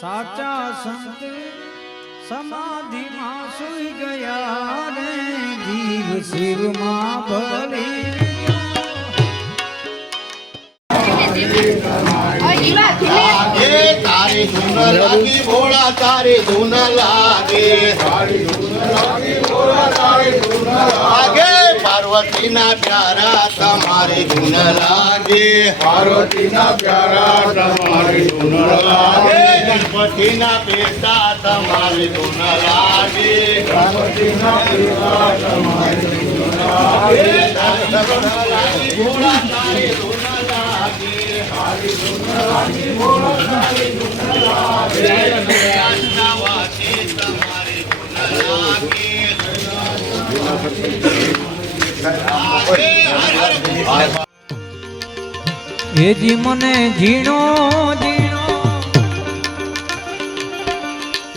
સાચા સંત સમાધિમાં સુઈ ગયા રે જીવ શિવમાં ભળી તારી ધૂન લાગી ભોળા તારી ધૂન લાગે લાગે પાર્વતી ના પ્યારા તમારી ધૂન લાગે પાર્વતી ના પ્યારા તમારી ધૂન લાગે ગણપતિ ના પેટા તમારી ધૂન લાગે ગણપતિ ના પેટા તમારી ધૂન લાગે ભોળા તારી ધૂન લાગે હારી ધૂન લાગે ભોળા તારી ધૂન લાગે વાસી તમારી ધૂન લાગે એજી મને ઝીણો ઝીણો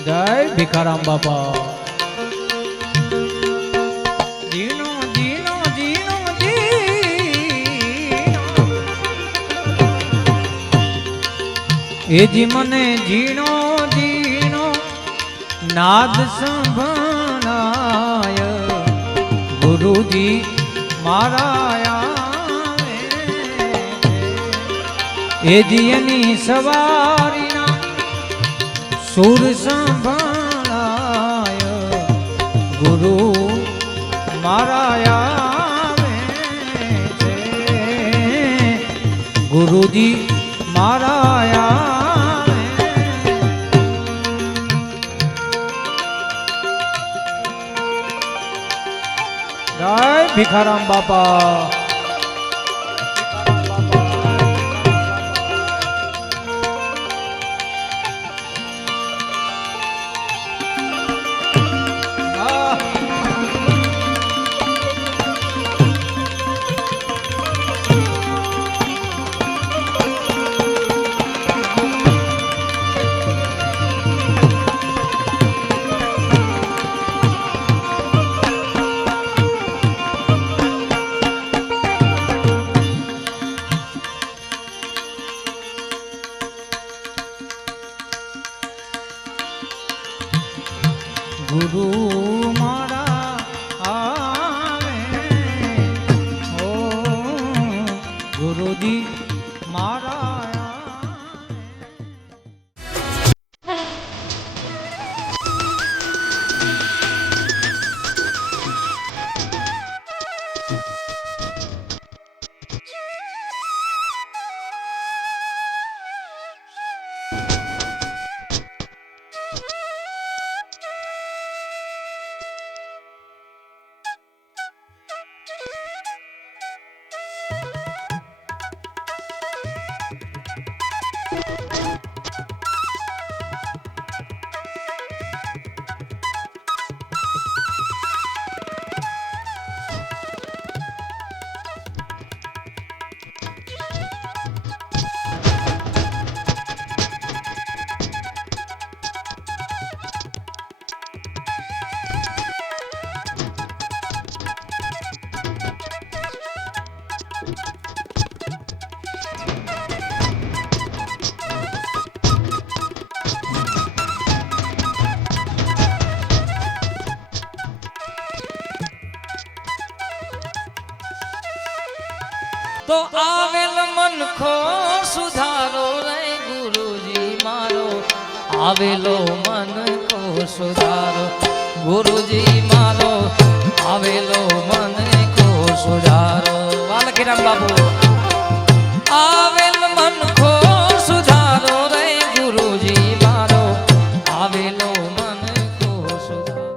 જય ભિખારામ બાપા ઝીણો ઝીણો ઝીણો ઝીણો એજી મને ઝીણો ઝીણો નાદ સંભળાય ગુરુજી મારા એ જીની સવારીના સુર સંભળાય ગુરુ મારા આવે છે ગુરુજી મારા આવે જય ભિખારામ બાપા ગુરુ મારા આવે ઓ ગુરુજી મારા તો આવેલ મનખો સુધારો રે ગુરુજી મારો આવેલો મનખો સુધારો ગુરુજી મારો આવેલો મનખો સુધારો વાલકીરામ બાબુ આવેલ મનખો સુધારો રે ગુરુજી મારો આવેલો મનખો સુધારો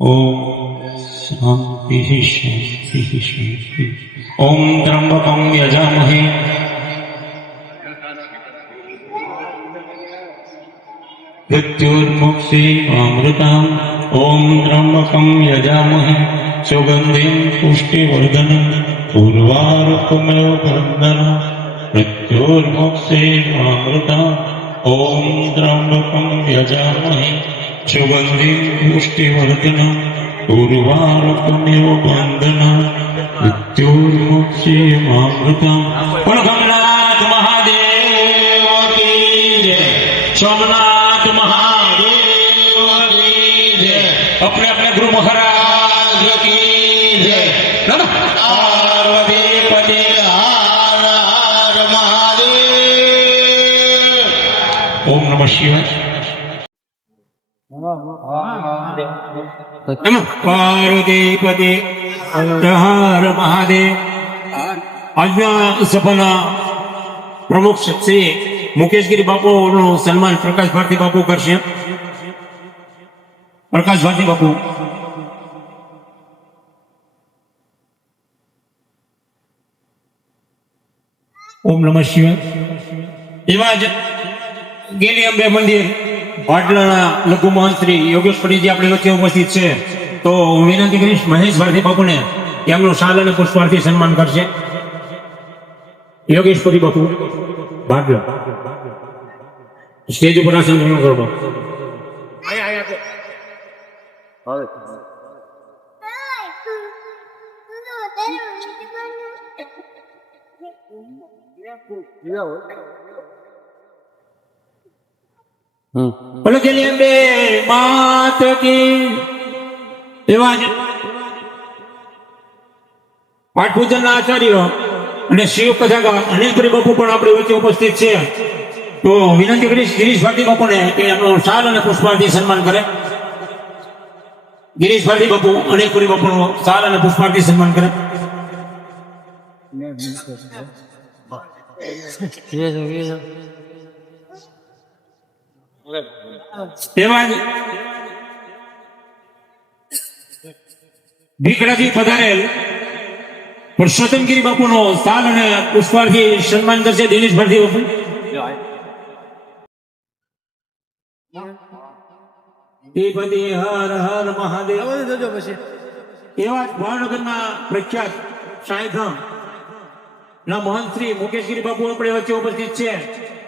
ओम शांति शांति शांति। ओम त्र्यंबकं यजामहे मृत्युर्मुक्षीमामृताम्। ओम त्र्यंबकं यजामहे सुगंधिं पुष्टिवर्धनम् उर्वारुकमेव बन्धनम् मृत्युर्मुक्षीमामृताम्। ओम त्र्यंबकं यजामहे सुगंधिं पुष्टिवर्धनम् उर्वारुकमेव बन्धनम् मृत्युर्मुक्षीमामृताम्। बोलो गंगनाथ महादेव की जय, सोमनाथ महादेव की जय, अपने अपने गुरु महाराज की जय। नमः पार्वती पते हर हर महादेव। ओम नमः शिवाय। नमः पार्वती पते हर हर महादेव। આજના સભાના પ્રમુખ શ્રી મુકેશગીરી બાપુનું સન્માન પ્રકાશ ભારતી બાપુ કરશે. પ્રકાશ ભારતી બાપુ. ઓમ નમઃ શિવાય. એવા જ ગેલી અંબે મંદિર પાટલાના લઘુ મહંત શ્રી યોગેશ પટેલજી આપણી વચ્ચે ઉપસ્થિત છે. તો હું વિનંતી કરીશ મહેશ ભારતી બાપુને એમનું શાલ અને પુષ્પાર્થી સન્માન કરશે. યોગેશ્વરી બાપુ ભાગલો સ્ટેજ ઉપર આસન ગ્રહણ કરો. બોલો કે અંબે માત કી. એવા જ પાઠ પૂજનના આચાર્ય અને શિવ કથાકાર અનિલપુરી બાપુ પણ આપણી વચ્ચે ઉપસ્થિત છે. તો વિનંતી કરીશ ગિરીશ ભારતી બાપુને કે એમનું શાલ અને પુષ્પાર્થી સન્માન કરે. ગિરીશ ભારતી બાપુ અનિલપુરી બાપુનું શાલ અને પુષ્પાર્થી સન્માન કરે. તેમાં જ ભીકડાથી પધારેલ પુરુષોત્તમગીરી બાપુનો શાલ અને પુષ્પાર્થી સન્માન કરશે દિનેશ ભારતી બાપુ. હર હર મહાદેવ. એવા જ ભાવનગરના પ્રખ્યાત સાંઈધામ ના મહંત શ્રી મુકેશગીરી બાપુ આપણે વચ્ચે ઉપસ્થિત છે.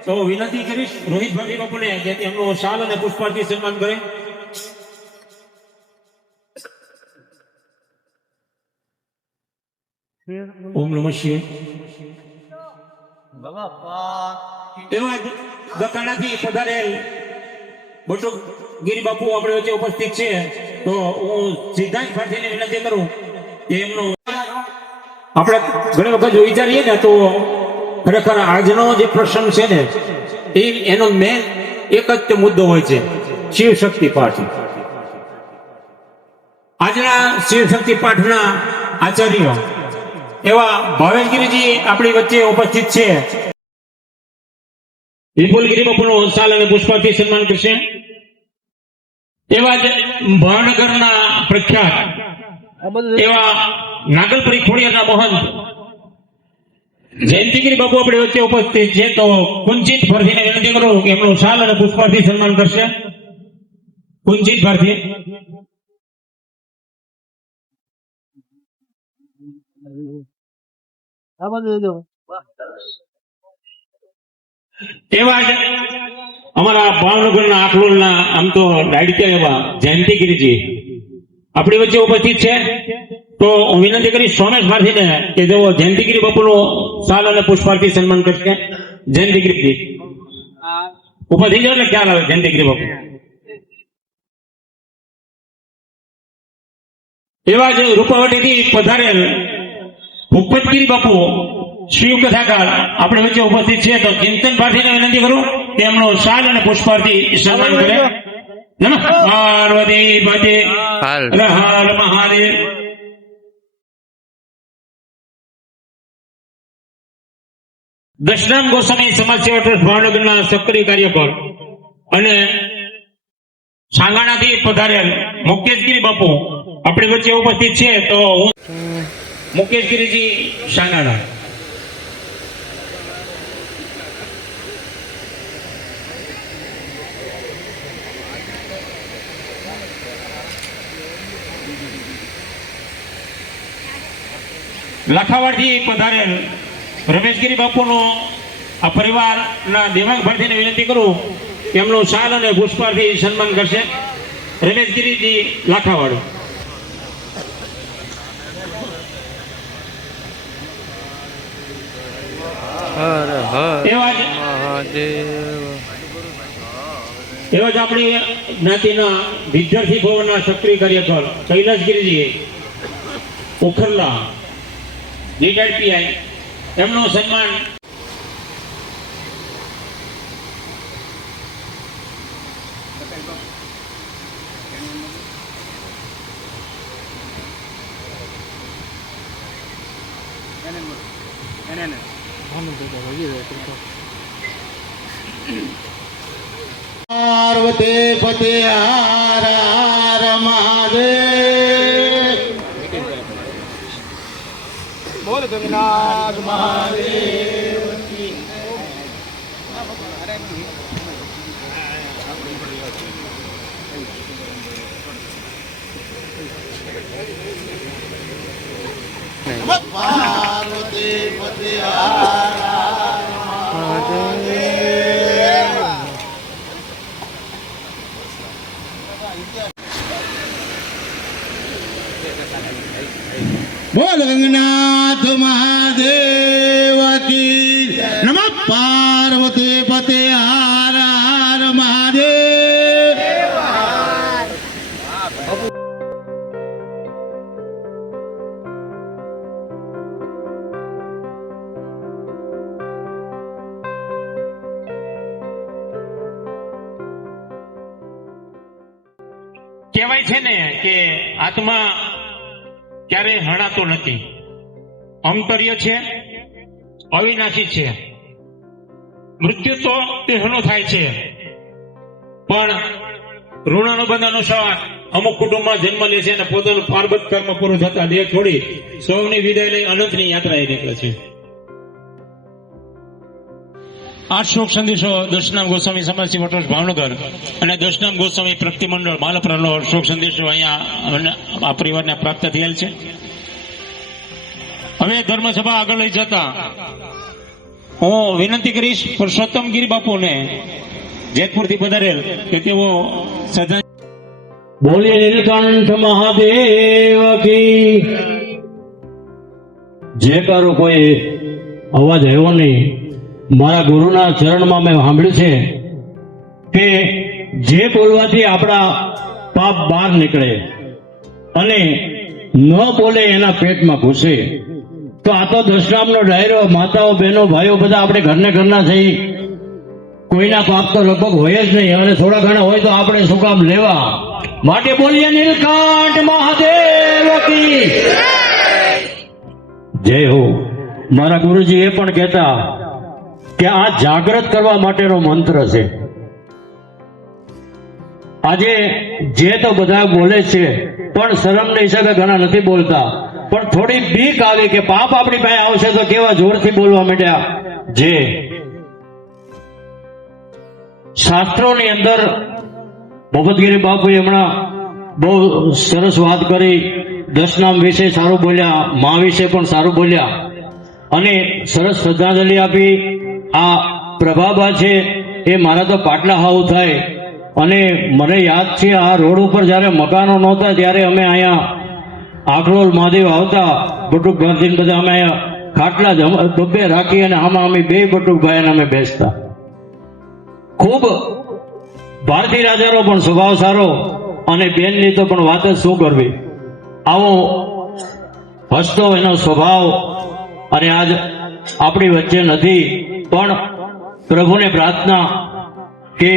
તો વિનંતી કરીશ રોહિત ભારતી બાપુને કે એમનું શાલ અને પુષ્પાર્થી સન્માન કરે. ઓમ નમઃ શિવાય. એવા જ દકાણાથી પધારેલ બટુકગીરી બાપુ આપણે વચ્ચે ઉપસ્થિત છે. તો હું સિદ્ધાંત ભારતીને વિનંતી કરું કે એમનું આપણે ઘણી વખત જો વિચારીએ ને તો ખરેખર આજનો જે પ્રસંગ છે ને એનો મેન એક જ મુદ્દો હોય છે, શિવ શક્તિ પાઠ. આજના શિવ શક્તિ પાઠના આચાર્ય એવા ભાવેશગીરીજી આપણી વચ્ચે ઉપસ્થિત છે. વિપુલગીરી બાપુનું શાલ અને પુષ્પાર્થી સન્માન કરશે. એવા જ ભાવનગરના પ્રખ્યાત એવા નાગલપુરી ખોડિયારના મહંત જયંતિગીરી બાપુ આપણી વચ્ચે ઉપસ્થિત છે. તો કુંચિત ભારતીને વિનંતી કરું કે એમનું શાલ અને પુષ્પાર્થી સન્માન કરશે. કુંચિત ભારતી. એવા જ અમારા ભાવનગરના આખલોલના આમ તો ડાયડિયા એવા જયંતિગીરીજી આપણી વચ્ચે ઉપસ્થિત છે. તો હું વિનંતી કરીશ સોમેશ ભારતીને કે જેઓ જયંતિગીરી બાપુનું શાલ અને પુષ્પાર્થી સન્માન કરશે. જયંતિગીરીજી ઉપર થઈ જાવ એટલે ખ્યાલ આવે. જયંતિગીરી બાપુ. એવા જ રૂપાવટીથી પધારેલ ભૂપતગીરી બાપુ શિવ કથાકાર આપણે વચ્ચે ઉપસ્થિત છે. તો ચિંતન ભારતીને વિનંતી કરું કે એમનો શાલ અને પુષ્પાર્થી સન્માન કરે. નમઃ પાર્વતી પતે હર હર મહાદેવ. દશનામ ગોસ્વામી સમાજ સેવા ટ્રસ્ટ ભાવનગરના સક્રિય કાર્યકર અને સાંગાણાથી પધારેલ મુકેશગીરી બાપુ આપણી વચ્ચે ઉપસ્થિત છે, તો હું મુકેશગીરીજી સાનાણા. લાખાવાડથી પધારેલ રમેશગીરી બાપુનો આ પરિવારના દેવાંગ ભારતીને વિનંતી કરું કે એમનું શાલ અને પુષ્પાથી સન્માન કરશે. રમેશગીરીજી લાખાવાડ. એવા જ આપણી જ્ઞાતિના વિદ્યાર્થી ભવનના સક્રિય કાર્યકર કૈલાસગીરીજી ઉખરલા DZPI એમનું સન્માન. પાર્વતી પતે હર હર મહાદેવ. બોલ ગંગનાથ મહાદેવ કી. પાર્વતી પતે હર બોલ ગંગનાથ મહાદેવ કી. નમઃ પાર્વતી પતે હર હર મહાદેવ. કહેવાય છે ને કે આત્મા ક્યારેય હણાતો નથી, અંતર્ય છે, અવિનાશી છે. મૃત્યુ તો દેહનો થાય છે, પણ ઋણાનુબંધ અનુસાર અમુક કુટુંબમાં જન્મ લે છે અને પોતાનું પારબત કર્મ પૂરું થતા દેહ છોડી સૌની વિદાય લઈ અનંતની યાત્રાએ નીકળે છે. આ શોક સંદેશો દર્શનામ ગોસ્વામી સમાજથી વટોશ ભાવનગર અને દર્શનામ ગોસ્વામી પ્રતિમંડળ માલપરાનો શોક સંદેશો અહીંયા આ પરિવારને પ્રાપ્ત થયેલ છે. હવે ધર્મસભા આગળ લઈ જતા હું વિનંતી કરીશ પુરુષોત્તમગીરી બાપુને જેતપુરથી પધારેલ કે તેઓ શ્રદ્ધા. બોલીએ નીલકંઠ મહાદેવ કી. જે કરો કોઈ અવાજ આવ્યો નહીં. મારા ગુરુના ચરણમાં મેં સાંભળ્યું છે કે જે બોલવાથી આપણા પાપ બહાર નીકળે અને ન બોલે એના પેટમાં ઘૂસે. તો આ તો દશનામનો ડાયરો. માતાઓ બહેનો ભાઈઓ બધા આપણે ઘરને ઘરના થઈ. કોઈના પાપ તો લગભગ હોય જ નહીં, અને થોડા ઘણા હોય તો આપણે શું કામ લેવા. માટે બોલીએ નીલકંઠ મહાદેવ કી જય હો. મારા ગુરુજી એ પણ કહેતા કે આ જાગૃત કરવા માટેનો મંત્ર છે. આજે જે તો બધા બોલે છે, પણ શરમના હિસાબે ઘણા નથી બોલતા. પણ થોડી બીક આવી કે પાપ આપણી પાસે આવશે તો કેવા જોરથી બોલવા માંડ્યા. જે શાસ્ત્રોની અંદર ભૂપતગીરી બાપુએ હમણાં બહુ સરસ વાત કરી. દશનામ વિશે સારું બોલ્યા, મા વિશે પણ સારું બોલ્યા અને સરસ શ્રદ્ધાંજલિ આપી. આ પ્રભાબા છે એ મારા તો પાટલા હાવ થાય. અને મને યાદ છે આ રોડ ઉપર જયારે મકાનો નહોતા ત્યારે અમે અહીંયા આખલોલ મહાદેવ આવતા, બટુકભાઈ બધા અમે અહીંયા ખાટલા જ બબ્બે રાખી અને આમાં અમે બે બટુકભાઈ અમે બેસતા. ખૂબ ભારતી રાજાનો પણ સ્વભાવ સારો અને બેનની તો પણ વાત જ શું કરવી. આવો હસતો એનો સ્વભાવ અને આજ આપણી વચ્ચે નથી. પણ પ્રભુને પ્રાર્થના કે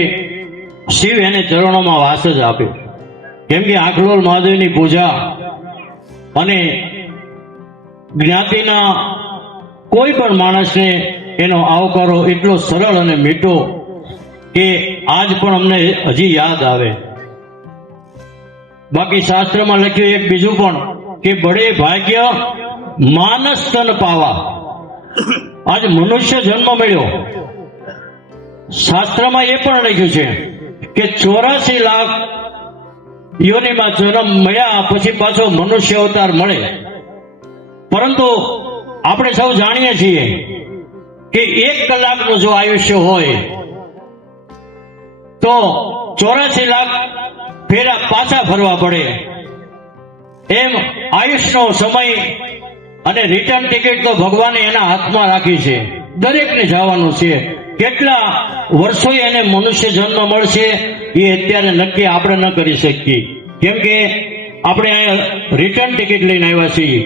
શિવ એને ચરણોમાં વાસ જ આપે. કેમ કે આખલોલ મહાદેવની પૂજા અને જ્ઞાતિના કોઈ પણ માણસને એનો આવકારો એટલો સરળ અને મીઠો કે આજ પણ અમને હજી યાદ આવે. બાકી શાસ્ત્રમાં લખ્યું એક બીજું પણ કે બડે ભાગ્ય માનસ તન પાવા. આજ મનુષ્ય જન્મ મળ્યો. શાસ્ત્રમાં એ પણ લખ્યું છે કે 84 લાખ યોનિમાં જન્મ મળ્યા પછી પાછો મનુષ્ય અવતાર મળે. પરંતુ આપણે સૌ જાણીએ છીએ કે 1 કલાકનું જો આયુષ્ય હોય તો 84 લાખ ફેરા પાછા ફરવા પડે. એમ આયુષ્યનો સમય અને રિટર્ન ટિકિટ તો ભગવાને એના હાથમાં રાખી છે. દરેકને જવાનું છે. કેટલા વર્ષોએ એને મનુષ્ય જન્મ મળશે એ અત્યારે નક્કી આપણે ન કરી શકીએ, કેમ કે આપણે અહીંયા રિટર્ન ટિકિટ લઈને આવ્યા છીએ.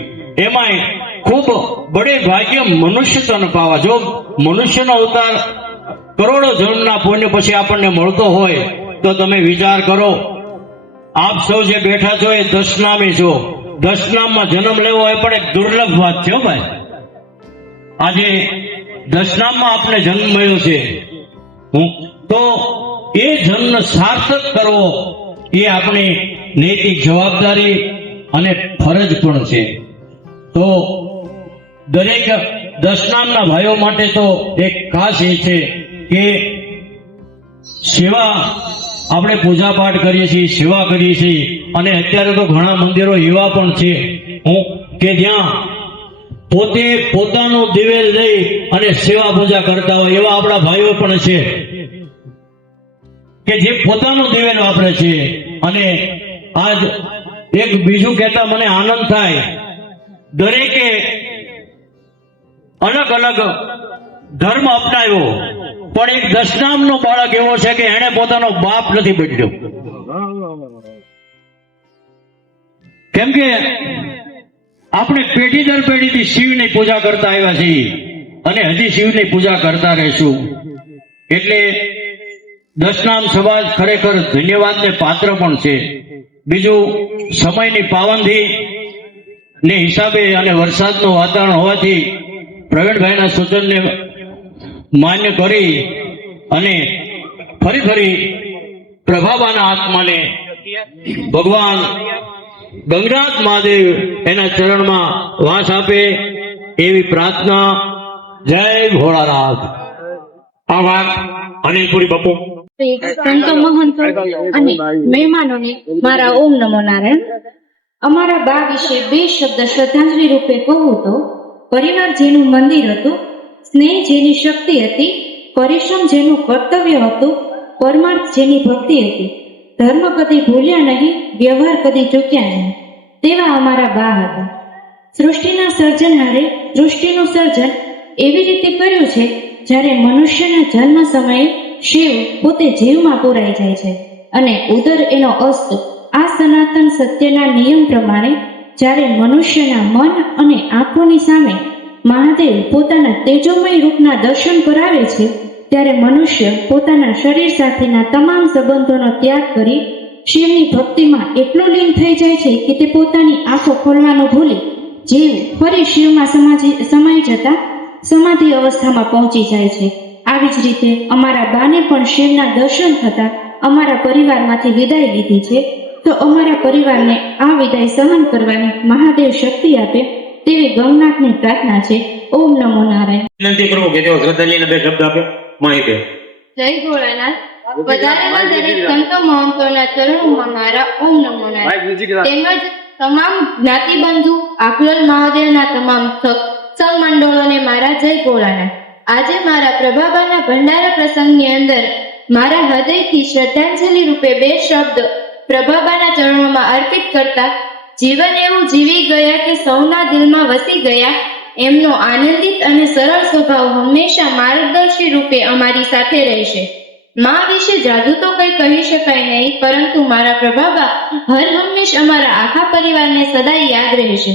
એમાંય ખૂબ બડે ભાગ્ય મનુષ્ય તન પાવા. જો મનુષ્યનો અવતાર કરોડો જન્મના પુણ્ય પછી આપણને મળતો હોય તો તમે વિચાર કરો. આપ સૌ જે બેઠા છો એ દશનામી છો. દશનામમાં જન્મ લેવો એ પણ એક દુર્લભ વાત છે ભાઈ. આજે દશનામમાં આપને જન્મ મળ્યો છે તો એ જન્મ સાર્થક કરવો એ આપણી નૈતિક જવાબદારી અને ફરજ પણ છે. તો દરેક દશનામના ભાઈઓ માટે તો એક ખાસ એ છે કે સેવા, આપણે પૂજા પાઠ કરીએ છીએ, સેવા કરીએ છીએ, અને અત્યારે તો ઘણા મંદિરો એવા પણ છે કે જ્યાં પોતે પોતાનું દિવેલ લઈ અને સેવા પૂજા કરતા હોય. એવા આપણા ભાઈઓ પણ છે કે જે પોતાનું દિવેલ વાપરે છે. અને આજ એક બીજું કહેતા મને આનંદ થાય, દરેકે અલગ અલગ ધર્મ અપનાવ્યો, પણ એક દશનામનો બાળક એવો છે કે એને પોતાનો બાપ નથી બદલ્યો. કેમ કે આપણે પેઢી દર પેઢીથી શિવની પૂજા કરતા આવ્યા છીએ અને હજી શિવની પૂજા કરતા રહીશું. એટલે દશનામ સમાજ ખરેખર ધન્યવાદને પાત્ર પણ છે. બીજું, સમયની પાબંદી ને હિસાબે અને વરસાદનું વાતાવરણ હોવાથી પ્રવીણભાઈના સૂચનને માન્ય કરી અને ફરી પ્રભાબાના આત્માને ભગવાન ગંગરાજ મહાદેવ એના ચરણમાં વાસ આપે એવી પ્રાર્થના. જય ભોળાનાથ. આભાર અનિલપુરી બાપુ. સંતો મહંતો અને મહેમાનોને મારા ઓમ નમો નારાયણ. અમારા બા વિશે 2 શબ્દ શ્રદ્ધાંજલિ રૂપે કહું તો, પરિવાર જેનું મંદિર હતું, સ્નેહ જેની શક્તિ હતી, પરિશ્રમ જેનું કર્તવ્ય હતું, પરમાર્થ જેની ભક્તિ હતી, ધર્મ કદી ભૂલ્યા નહીં, વ્યવહાર કદી ચૂક્યા નહીં, તેવા અમારા બા હતા. સૃષ્ટિના સર્જનહારે સૃષ્ટિનું સર્જન એવી રીતે કર્યું છે જ્યારે મનુષ્યના જન્મ સમયે શિવ પોતે જીવમાં પૂરાઈ જાય છે અને ઉદર એનો અસ્ત. આ સનાતન સત્યના નિયમ પ્રમાણે જ્યારે મનુષ્યના મન અને આંખોની સામે મહાદેવ પોતાના તેજોમય રૂપના દર્શન કરાવે છે, ત્યારે મનુષ્ય પોતાના શરીર સાથેના તમામ સંબંધોનો ત્યાગ કરી શિવની ભક્તિમાં એટલો લીન થઈ જાય છે કે તે પોતાની આંખો ખોલવાનું ભૂલી જીવ ફરી શિવમાં સમાઈ જતા સમાધિ અવસ્થામાં પહોંચી જાય છે. આવી જ રીતે અમારા બાને પણ શિવના દર્શન થતા અમારા પરિવારમાંથી વિદાય લીધી છે. તો અમારા પરિવારને આ વિદાય સહન કરવાની મહાદેવ શક્તિ આપે તેવી ગંગનાથની પ્રાર્થના છે. ઓમ નમો નારાયણ. વિનંતી કરું કે તેઓ શ્રદ્ધાંજલિના 2 શબ્દ આપે. માહિતી. જય ભોળાનાથ. વધારેલા દરેક સંતો મહંતોના ચરણોમાં મારા ઓમ નમો નારાયણ. તેમજ તમામ જ્ઞાતિબંધુ આખલોલ મહાદેવના તમામ સત્સંગ મંડળોને મારા જય ભોળાનાથ. આજે મારા પ્રભાબાના ભંડારા પ્રસંગની અંદર મારા હૃદયથી શ્રદ્ધાંજલિ રૂપે 2 શબ્દ પ્રભાબાના ચરણોમાં અર્પિત કરતા, જીવન એવું જીવી ગયા કે સૌના દિલમાં વસી ગયા. એમનો આનંદિત અને સરળ સ્વભાવ હંમેશા માર્ગદર્શી રૂપે અમારી સાથે રહેશે. માં વિશે જાદુ તો કઈ કહી શકાય નહીં, પરંતુ મારા પ્રભાબા હર હંમેશ અમારા આખા પરિવારને સદાય યાદ રહેશે.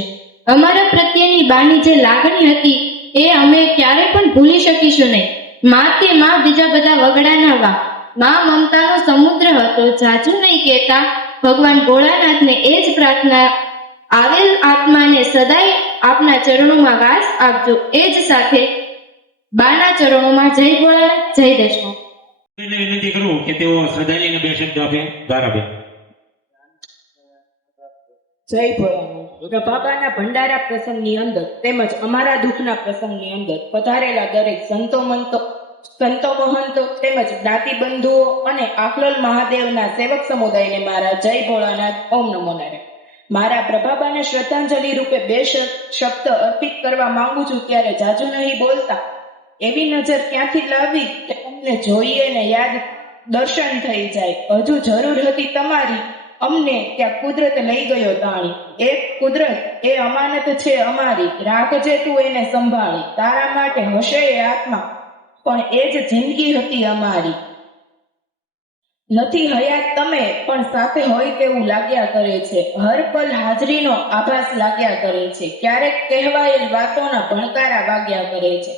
અમારા પ્રત્યેની બાની જે લાગણી હતી એ અમે ક્યારે પણ ભૂલી શકીશું નહીં. માં તે માં, બીજા બધા વગડાના વા. માં મમતાનો સમુદ્ર હતો. જાજુ નહીં કહેતા, ભગવાન ભોળાનાથને એ જ પ્રાર્થના, આવેલ આત્માને સદાય આપના ચરણોમાં વાસ આપજો. એ જ સાથે બાના ચરણોમાં જય ભોળાનાથ, જય દશનાથ. વિનંતી કરું કે તેઓ શ્રદ્ધાંજલિના 2 શબ્દ આપે. ધારાબેન. જય ભોળાનાથ. પ્રભાબાના ભંડારા પ્રસંગની અંદર તેમજ અમારા દુઃખના પ્રસંગની અંદર પધારેલા દરેક સંતો મહંતો તેમજ જ્ઞાતિબંધુઓ અને આખલોલ મહાદેવના સેવક સમુદાયને મારા જય ભોળાનાથ, ઓમ નમો નારાયણ. મારા પ્રભાબાને શ્રદ્ધાંજલિ રૂપે 2 શબ્દ અર્પિત કરવા માંગુ છું, ત્યારે જાજુ નહીં બોલતા. એવી નજર ક્યાંથી લાવી કે અમને જોઈએ ને યાદ દર્શન થઈ જાય. હજુ જરૂર હતી તમારી, અમને ત્યાં કુદરત લઈ ગયો તાણી. એ કુદરત એ અમાનત છે અમારી, રાખજે તું એને સંભાળી. તારા માટે હશે એ આત્મા, પણ એ જ જિંદગી હતી અમારી. નથી હયાત તમે, પણ સાથે હોય તેવું લાગ્યા કરે છે. હર પલ હાજરીનો આભાસ લાગ્યા કરે છે. ક્યારેક કહેવાયેલ વાતોના ભણકારા વાગ્યા કરે છે.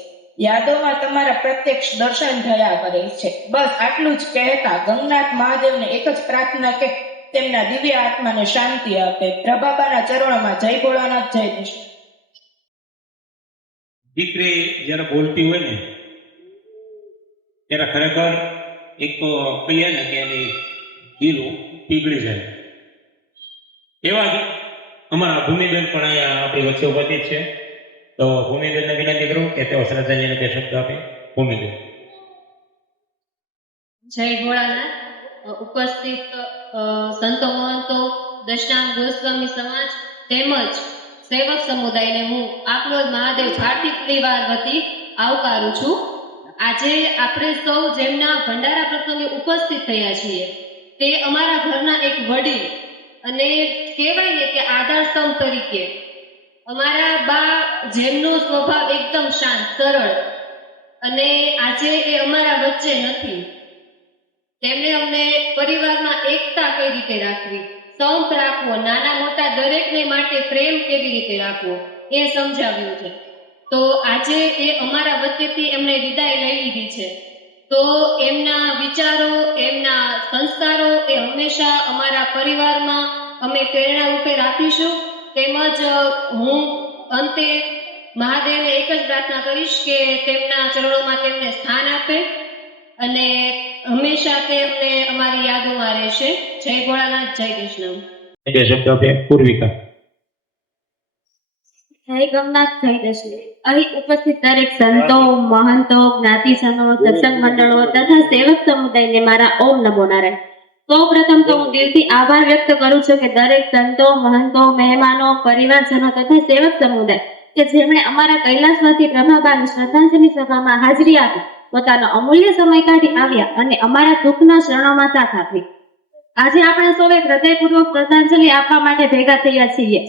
યાદોમાં તમારા પ્રત્યક્ષ દર્શન થયા કરે છે. બસ આટલું જ કહેતા ગંગનાથ મહાદેવને એક જ પ્રાર્થના કે તેમના દિવ્ય આત્માને શાંતિ આપે. પ્રભાબાના ચરણોમાં જય ભોળાનાથ, જય કૃષ્ણ. દીકરી જયારે બોલતી હોય ને ત્યારે ખરેખર એક તો કહીએ ને કે એની દિલું પીગળી જાય. એવા જ અમારા ભૂમિબેન પણ અહીંયા આપણી વચ્ચે ઉપસ્થિત છે. તો ભૂમિબેનને વિનંતી કરું કે તેઓ શ્રદ્ધાંજલિને 2 શબ્દ આપે. ભૂમિબેન. જય ભોળાનાથ. ઉપસ્થિત સંતો મહંતો, દશનામ ગોસ્વામી સમાજ તેમજ સેવક સમુદાયને હું આખલોલ મહાદેવ ભારતી પરિવાર વતી આવકારું છું. આજે આપણે સૌ જેમના ભંડારા પ્રસંગે ઉપસ્થિત થયા છીએ તે અમારા ઘરના એક વડીલ અને કહેવાય ને કે આધારસ્તંભ તરીકે અમારા બા, જેમનો સ્વભાવ એકદમ શાંત, સરળ, અને આજે એ અમારા વચ્ચે નથી. તેમણે અમને પરિવારમાં એકતા કઈ રીતે રાખવી, સંપ રાખવો, નાના મોટા દરેકને માટે પ્રેમ કેવી રીતે રાખવો એ સમજાવ્યું છે. તો આજે એ અમારા વચ્ચેથી એમણે વિદાય લઈ લીધી છે. તો એમના વિચારો, એમના સંસ્કારો એ હંમેશા અમારા પરિવારમાં અમે પ્રેરણા રૂપે રાખીશું. તેમજ હું અંતે મહાદેવને એક જ પ્રાર્થના કરીશ કે તેમના ચરણોમાં તેમને સ્થાન આપે અને હંમેશા તે અમને અમારી યાદોમાં રહેશે. જય ભોળાનાથ, જય કૃષ્ણ. 2 શબ્દ આપે. પૂર્વિકા. જય ગંગનાથ, જય કૃષ્ણ. અહીં ઉપસ્થિત દરેક સંતો, મહંતો, જ્ઞાતિજનો, સત્સંગ મંડળો તથા સેવક સમુદાયને મારા ઓમ નમો નારાયણ. સૌપ્રથમ તો હું દિલથી આભાર વ્યક્ત કરું છું કે દરેક સંતો, મહંતો, મહેમાનો, પરિવારજનો તથા સેવક સમુદાય કે જેમણે અમારા કૈલાસવાસી પ્રભાબાની શ્રદ્ધાંજલિ સભામાં હાજરી આપી, પોતાનો અમૂલ્ય સમય કાઢી આવ્યા અને અમારા દુઃખના ક્ષણોમાં સાથ આપી. આજે આપણે સૌએ હૃદયપૂર્વક શ્રદ્ધાંજલિ આપવા માટે ભેગા થયા છીએ.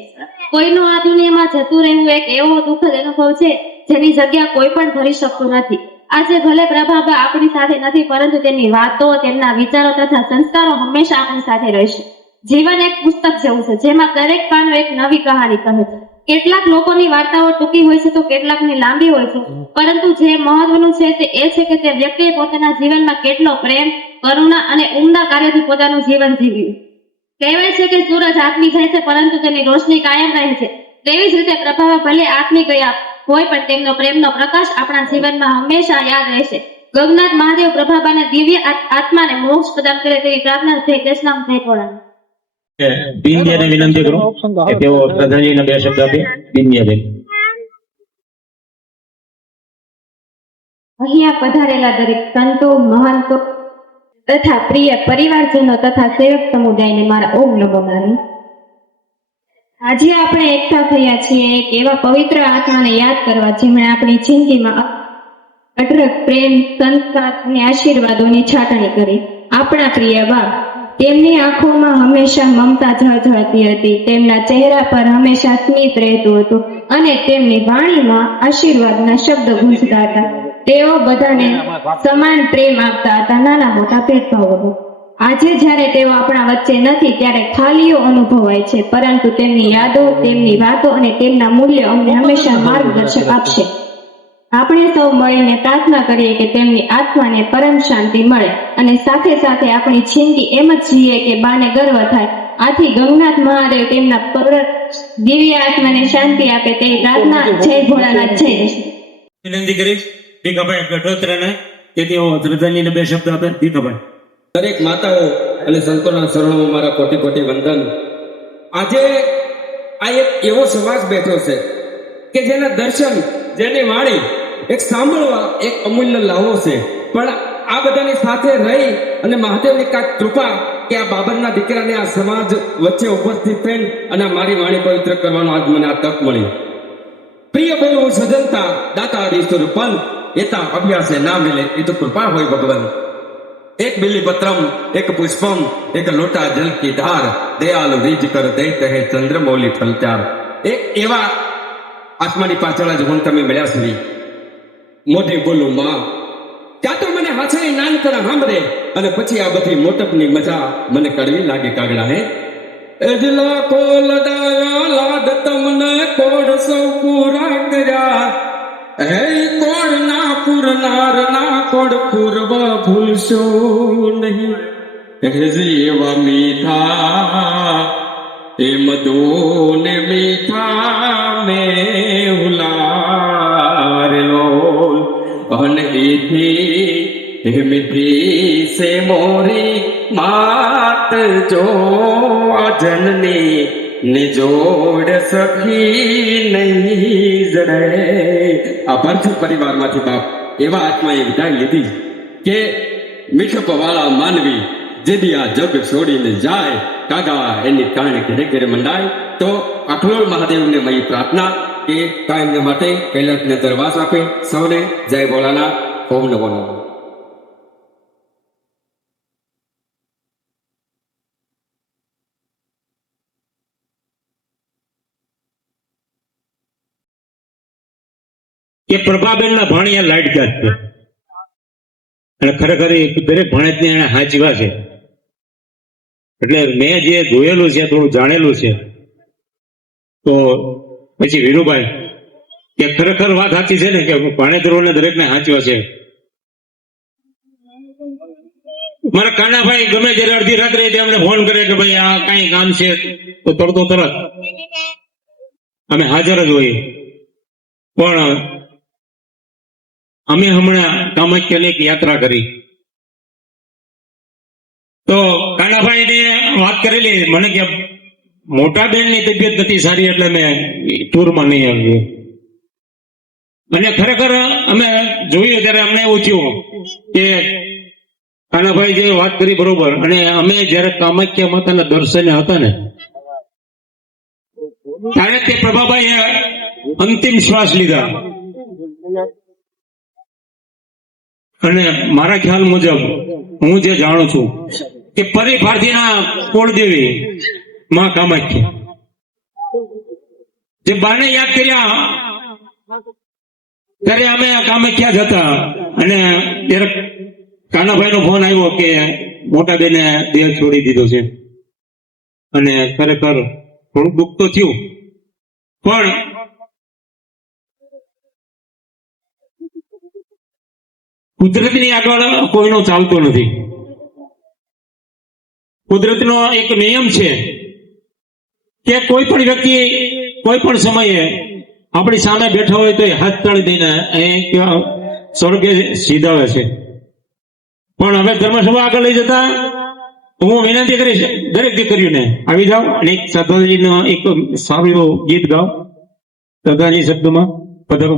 કોઈનું આ દુનિયામાં જતું રહેવું એક એવો દુઃખદ અનુભવ છે જેની જગ્યા કોઈ પણ ભરી શકતું નથી. આજે ભલે પ્રભાબા આપણી સાથે નથી, પરંતુ તેમની વાતો, તેમના વિચારો તથા સંસ્કારો હંમેશા આપણી સાથે રહેશે. જીવન એક પુસ્તક જેવું છે જેમાં દરેક પાનું એક નવી કહાની કહે છે. કેટલાક લોકોની વાર્તાઓ ટૂંકી હોય છે તો કેટલાકની લાંબી હોય છે, પરંતુ જે મહત્વનું છે તે એ છે કે તે વ્યક્તિએ પોતાના જીવનમાં કેટલો પ્રેમ, કરુણા અને ઉમદા કાર્યથી પોતાનું જીવન જીવ્યું. કહેવાય છે કે સૂરજ આથમી જાય છે પરંતુ તેની રોશની કાયમ રહે છે. તેવી જ રીતે પ્રભાવા ભલે આથમી ગયા હોય પણ તેમનો પ્રેમનો પ્રકાશ આપણા જીવનમાં હંમેશા યાદ રહેશે. ગંગનાથ મહાદેવ પ્રભાબાના દિવ્ય આત્માને મોક્ષ પ્રદાન કરે તેવી પ્રાર્થના. જય કૃષ્ણ, જય ભોળાનાથ. બિંદિયાને વિનંતી કરું કે તેઓ શ્રદ્ધાંજલિને 2 શબ્દ આપે. બિંદિયાબેન. અહીંયા પધારેલા દરેક સંતો, મહંતો તથા પ્રિય પરિવારજનો તથા સેવક સમુદાયને મારા ઓમ નમો નારાયણ. આજે આપણે એકઠા થયા છીએ એક એવા પવિત્ર આત્માને યાદ કરવા જેમણે આપણી જિંદગીમાં અઢળક પ્રેમ, સંસ્કાર અને આશીર્વાદોની છાટણી કરી. આપણા પ્રિય બા, તેમની આંખોમાં હંમેશા મમતા ઝળઝળતી હતી, તેમના ચહેરા પર હંમેશા સ્મિત રહેતું હતું અને તેમની વાણીમાં આશીર્વાદના શબ્દ ગૂંજતા હતા. તેઓ બધાને સમાન પ્રેમ આપતા હતા, નાના મોટા ભેદભાવ વગર. આજે જ્યારે તેઓ આપણા વચ્ચે નથી ત્યારે ખાલીઓ અનુભવાય છે, પરંતુ તેમની યાદો, તેમની વાતો અને તેમના મૂલ્યો અમને હંમેશા માર્ગદર્શક આપશે. આપણે સૌ મળીને પ્રાર્થના કરીએ કે તેમની આત્માને પરમ શાંતિ મળે અને સાથે સાથે આપણી જિંદગી એમ જ જીએ કે બાને ગર્વ થાય. આથી ગંગનાથ મહાદેવ તેમના દિવ્ય આત્માને શાંતિ આપે તેવી પ્રાર્થના. જય ભોળાનાથ, જય કૃષ્ણ. વિનંતી કરીશ ભીખાભાઈ ગઢોત્રાને કે તેઓ શ્રદ્ધાંજલિને 2 શબ્દ આપે. ભીખાભાઈ. દરેક માતાઓ અને સંતોના શરણોમાં મારા કોટી કોટી વંદન. આજે આ એક એવો સમાજ બેઠો છે કે જેના દર્શન, જેની વાણી એક સાંભળવા એક અમૂલ્ય લાવો છે. પણ આ બધાની સાથે રહી અને મહાદેવની કાંઈક કૃપા કે આ બાબરના દીકરાને આ સમાજ વચ્ચે ઉપસ્થિત થઈને અને મારી વાણી પવિત્ર કરવાનો આજ મને આ તક મળી. પ્રિય બોલવું સજનતા દાતા ઈશ્વર પંથ એતા અભ્યાસે ના મિલે એ તો કૃપા હોય ભગવાન. એક બિલીપત્રમ એક પુષ્પમ એક લોટા જલ કી ધાર દયાલુ રીજ કર દે કહે ચંદ્રમૌલી ફલચાર. એક એવા આત્માની પાછળ જ હું તમે મળ્યા સુધી મોઢે બોલું માં ત્યાં તો મને હાથે નાનકડા સાંભળે અને પછી આ બધી મોટપની મજા મને કડવી લાગે કાગડા. હે એજલા કોલડાયા લાડ તમને કોડ સૌ પૂરા કર્યા હે કોડ ના પૂરનાર ના કોડ પૂરવા ભૂલશો નહીં. એવા મીઠા એ મધુને મીઠા મેં ઉલારેલો અને એથી મીઠી સે મોરી માત જો અજનની નિજોડ સખી નહીં જડે. આ પંથ પરિવારમાંથી બાપ એવા આત્માએ વિદાય લીધી કે મીઠપ વાળા માનવી જેદી આ જગ છોડીને જાય કાગા એની કારણે ઘરે ઘરે મંડાય. તો અખલોલ મહાદેવને મારી પ્રાર્થના કે કાયમને માટે કૈલાસને દરવાસ આપે. સૌને જય ભોળાનાથ. ઓમ નમો નારાયણ. કે પ્રભાબેનના ભાણિયા લાડકા છે અને ખરેખર દરેક ભાણેજને એને હાચવા છે. એટલે મેં જે જોયેલું છે, થોડું જાણેલું છે, તો પછી વીરુભાઈ કે ખરેખર વાત સાચી છે ને કે ભાણેજરોને દરેકને હાચવા છે. મારા કાનાભાઈ ગમે ત્યારે અડધી રાત્રે અમને ફોન કરે કે ભાઈ આ કઈ કામ છે તો તરત અમે હાજર જ હોઈએ. પણ અમે હમણાં કામાખ્યાની એક યાત્રા કરી તો કાનાભાઈ ને વાત કરેલી મને કે મોટા બેન ની તબિયત નથી સારી એટલે મેં ટૂરમાં નહીં આવ્યું. અને ખરેખર અમે જોઈએ ત્યારે અમને એવું થયું કે કાનાભાઈ જે વાત કરી બરોબર. અને અમે જયારે કામાખ્યા માતાના દર્શને હતા ને ત્યારે તે પ્રભાભાઈએ અંતિમ શ્વાસ લીધા. અને મારા ખ્યાલ મુજબ હું જે જાણું છું કે પરિભારતીના કુળદેવી માં કામાખ્યા જે બાને યાદ કર્યા ત્યારે અમે કામાખ્યા જતા અને ત્યારે કાનાભાઈ નો ફોન આવ્યો કે મોટા બેને દેહ છોડી દીધો છે. અને ખરેખર થોડું દુઃખ તો થયું, પણ કુદરતની આગળ કોઈનો ચાલતો નથી. કુદરતનો એક નિયમ છે કે કોઈ પણ વ્યક્તિ કોઈ પણ સમયે આપણી સામે બેઠો હોય તો હાથ તાળી દઈને સ્વર્ગે સીધાવે છે. પણ હવે ધર્મસભા આગળ લઈ જતા હું વિનંતી કરીશ દરેક દીકરીઓને આવી જાઓ અને એક શ્રદ્ધાજીનો એક સારું ગીત ગાઓ. શ્રદ્ધાજી શબ્દમાં પધારો.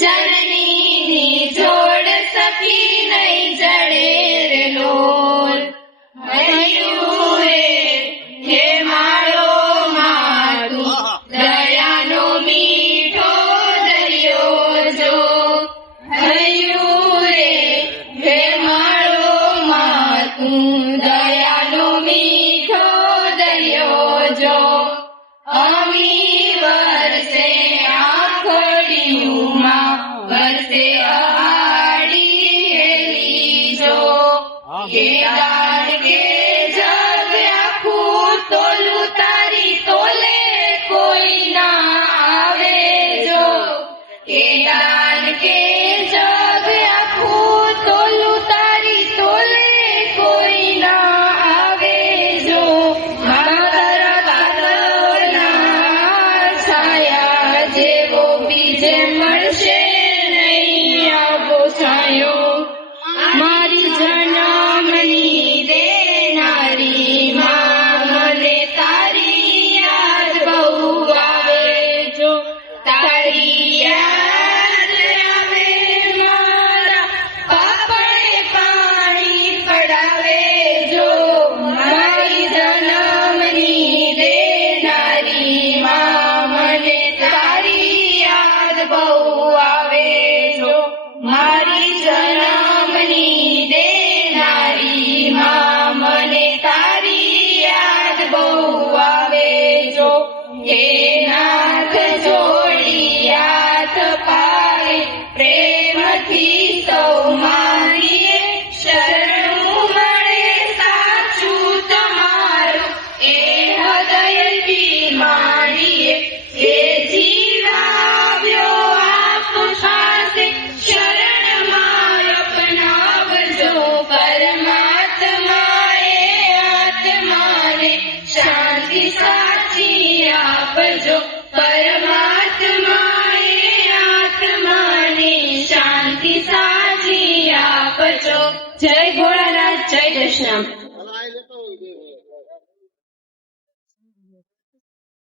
જનની જોડ સખી નહીં કે જગ આખું તોલું તારી તોલે કોઈ ના આવે જો મારા બાદલના છાયા જેવો બીજે મળશે નહીં આવો છાયો મારી જન્મની દેનારી માં મને તારી યાદ બહુ આવે જો તારી યાદ આવે મારા પાપડે પાણી પડાવે જો મારી જન્મની દેનારી માં મને તારી યાદ બહુ આવે જો મારી જન્મની દેનારી માં મને તારી યાદ બહુ આવે જો હે નાથ જોડી હાથ પાડે પ્રેમથી સૌ મારીએ શરણું મળે સાચું તમારું એ હૃદયથી માણીએ એ જીવાવ્યો આપ પાસે શરણમાં અપનાવજો પરમાત્માએ આત્માને શાંતિ સાચી આપજો પરમાત્માએ આત્માને શાંતિ સાચી આપજો જય ભોળાનાથ જય દશનામ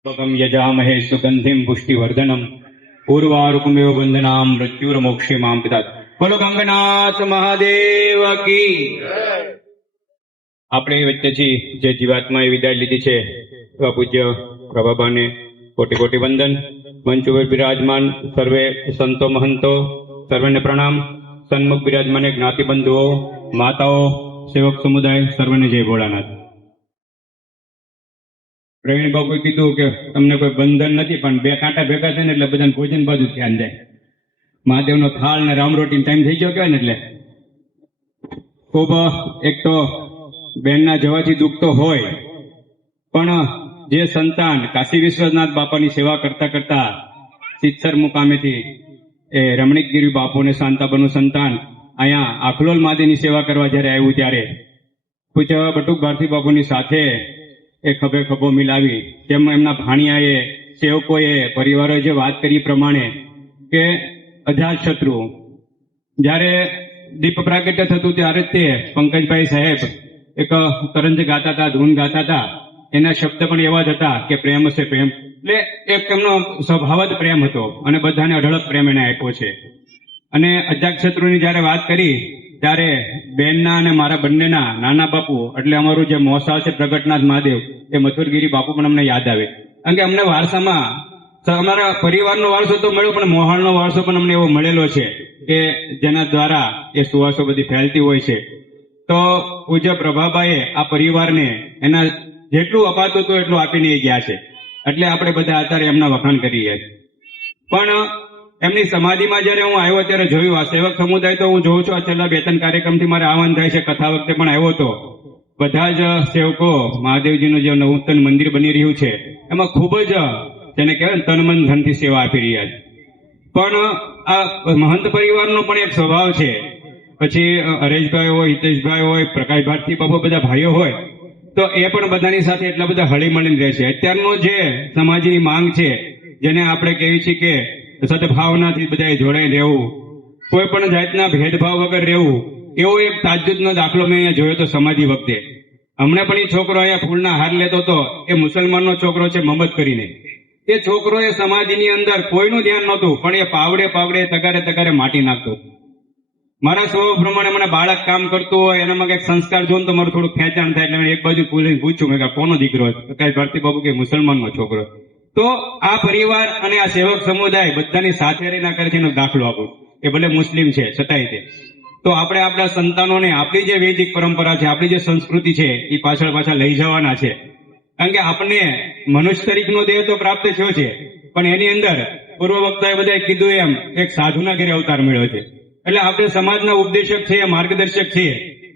त्वकं यजामहे सुगन्धिं पुष्टिवर्धनम् उर्वारुकमेव वन्दनां मृत्युर्मोक्षे मां पितात् बोलो गंगनाथ महादेव की આપણે વચ્ચેથી જે જીવાત્માએ વિદાય લીધી છે એવા પૂજ્ય પ્રભાબાને કોટી કોટી વંદન. મંચ ઉપર બિરાજમાન સર્વે સંતો મહંતો સર્વેને પ્રણામ. સન્મુખ બિરાજમાન જ્ઞાતિબંધુઓ, માતાઓ, સેવક સમુદાય સર્વેને જય ભોળાનાથ. પ્રવીણ બાપુએ કીધું કે તમને કોઈ બંધન નથી, પણ બે કાંટા ભેગા થાય ને એટલે બધાને ભોજન બાજુ ધ્યાન જાય. મહાદેવનો થાળ ને રામરોટી ટાઈમ થઈ ગયો કહેવાય ને એટલે ખૂબ એક તો બેનના જવાથી દુઃખ તો હોય, પણ જે સંતાન કાશી વિશ્વનાથ બાપાની સેવા કરતા કરતા સિત્સર મુકામેથી એ રમણીકગીરી બાપુને શાંતાબાનું સંતાન અહીંયા આખલોલ માદેની સેવા કરવા જ્યારે આવ્યું ત્યારે પૂજ્ય બટુક ભારતી બાપુની સાથે એ ખભે ખભો મિલાવી તેમ એમના ભાણિયાએ, સેવકોએ, પરિવારોએ જે વાત કરી પ્રમાણે કે અજાત શત્રુ જ્યારે દીપ પ્રાગટ્ય થતું ત્યારે જ તે પંકજભાઈ સાહેબ એક કરંજ ગાતા હતા, ધૂન ગાતા હતા. એના શબ્દ પણ એવા જ હતા કે પ્રેમ છે પ્રેમ, એટલે એક એમનો સ્વભાવ જ પ્રેમ હતો અને બધાને અઢળક પ્રેમ એને આપ્યો છે. અને અજાત શત્રુની જ્યારે વાત કરી ત્યારે બેનના અને મારા બંનેના નાના બાપુ એટલે અમારું જે મોસા છે પ્રગટનાથ મહાદેવ, એ મથુરગીરી બાપુ પણ અમને યાદ આવે. કારણ કે અમને વારસામાં અમારા પરિવારનો વારસો તો મળ્યો, પણ મોહાળનો વારસો પણ અમને એવો મળેલો છે કે જેના દ્વારા એ સુવાસો બધી ફેલતી હોય છે. તો પૂજ્ય પ્રભાબાએ આ પરિવારને એના જેટલું અપાતું હતું એટલું આપીને ગયા છે, એટલે આપણે બધા અત્યારે એમના વખાણ કરીએ. પણ એમની સમાધિમાં જયારે હું આવ્યો ત્યારે જોયું, આ સેવક સમુદાય તો હું જોઉં છું આ છેલ્લા 2-3 કાર્યક્રમથી મારે આવવાનું થાય છે. કથા વખતે પણ આવ્યો હતો. બધા જ સેવકો મહાદેવજીનું જે નૂતન મંદિર બની રહ્યું છે એમાં ખૂબ જ જેને કહેવાય તન મન ધનથી સેવા આપી રહ્યા છે. પણ આ મહંત પરિવારનો પણ એક સ્વભાવ છે. પછી હરેશભાઈ હોય, હિતેશભાઈ હોય, પ્રકાશ ભારતી બાપુ, બધા ભાઈઓ હોય તો એ પણ બધાની સાથે એટલા બધા હળી મળીને રહે છે. અત્યારનો જે સમાજની માંગ છે જેને આપણે કહીએ છીએ કે સદભાવનાથી બધાએ જોડાઈ રહેવું, કોઈ પણ જાતના ભેદભાવ વગર રહેવું, એવો એક તાજુદનો દાખલો મેં અહીંયા જોયો હતો સમાધિ વખતે. હમણાં પણ એ છોકરો અહીંયા ફૂલના હાર લેતો હતો, એ મુસલમાનનો છોકરો છે મહમદ કરીને. એ છોકરો એ સમાધિની અંદર કોઈનું ધ્યાન નહોતું, પણ એ પાવડે પાવડે તગારે તગારે માટી નાખતો. મારા સ્વભાવ પ્રમાણે મને બાળક કામ કરતું હોય એનામાં કંઈક સંસ્કાર જોઈને તો મારું થોડું ખેંચાણ થાય, એટલે એક બાજુ પૂછ્યું મેં કે કોનો દીકરો? પ્રકાશ ભારતી બાબુ કે મુસલમાનનો છોકરો. તો આ પરિવાર અને આ સેવક સમુદાય બધાની સાથે રહીને કરે છે એનો દાખલો આપું કે ભલે મુસ્લિમ છે છતાંય તે. તો આપણે આપણા સંતાનોને આપણી જે વૈદિક પરંપરા છે, આપણી જે સંસ્કૃતિ છે એ પાછળ લઈ જવાના છે. કારણ કે આપણને મનુષ્ય તરીકેનો દેહ તો પ્રાપ્ત થયો છે, પણ એની અંદર પૂર્વ વક્તાએ બધાએ કીધું એમ એક સાધુના ઘરે અવતાર મળ્યો છે. એટલે આપણે સમાજના ઉપદેશક છીએ, માર્ગદર્શક છીએ.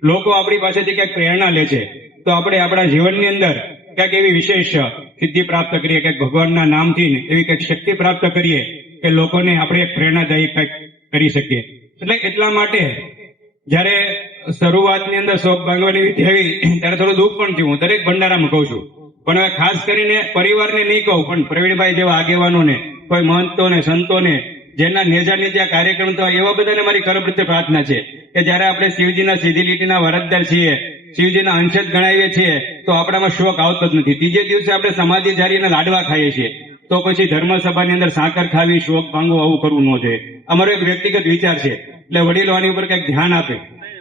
લોકો આપણી પાસેથી ક્યાંક પ્રેરણા લે છે, તો આપણે આપણા જીવનની અંદર ક્યાંક એવી વિશેષ સિદ્ધિ પ્રાપ્ત કરીએ, ક્યાંક ભગવાનના નામથી એવી કંઈક શક્તિ પ્રાપ્ત કરીએ કે લોકોને આપણે એક પ્રેરણાદાયી કંઈક કરી શકીએ. એટલે એટલા માટે જયારે શરૂઆતની અંદર શોખ ભાંગવાની વિધિ આવી ત્યારે થોડું દુઃખ પણ થયું. હું દરેક ભંડારામાં કહું છું, પણ હવે ખાસ કરીને પરિવારને નહીં કહું, પણ પ્રવીણભાઈ જેવા આગેવાનોને, કોઈ મહંતોને, સંતોને, જેના નેજા નેજા કાર્યક્રમ થવા, એવા બધાને મારી કરપ્રત્યે પ્રાર્થના છે કે જયારે આપણે શિવજીના સીધી લીટીના વરદદાર છીએ, શિવજીના અંશજ ગણાવીએ છીએ, તો આપણામાં શોખ આવતો જ નથી. ત્રીજે દિવસે આપણે સમાધિ જારીને લાડવા ખાઈએ છીએ, તો પછી ધર્મસભાની અંદર સાકર ખાવી, શોખ ભાંગવો, આવું કરવું ન જોઈએ. અમારો એક વ્યક્તિગત વિચાર છે. એટલે વડીલો આની ઉપર કંઈક ધ્યાન આપે,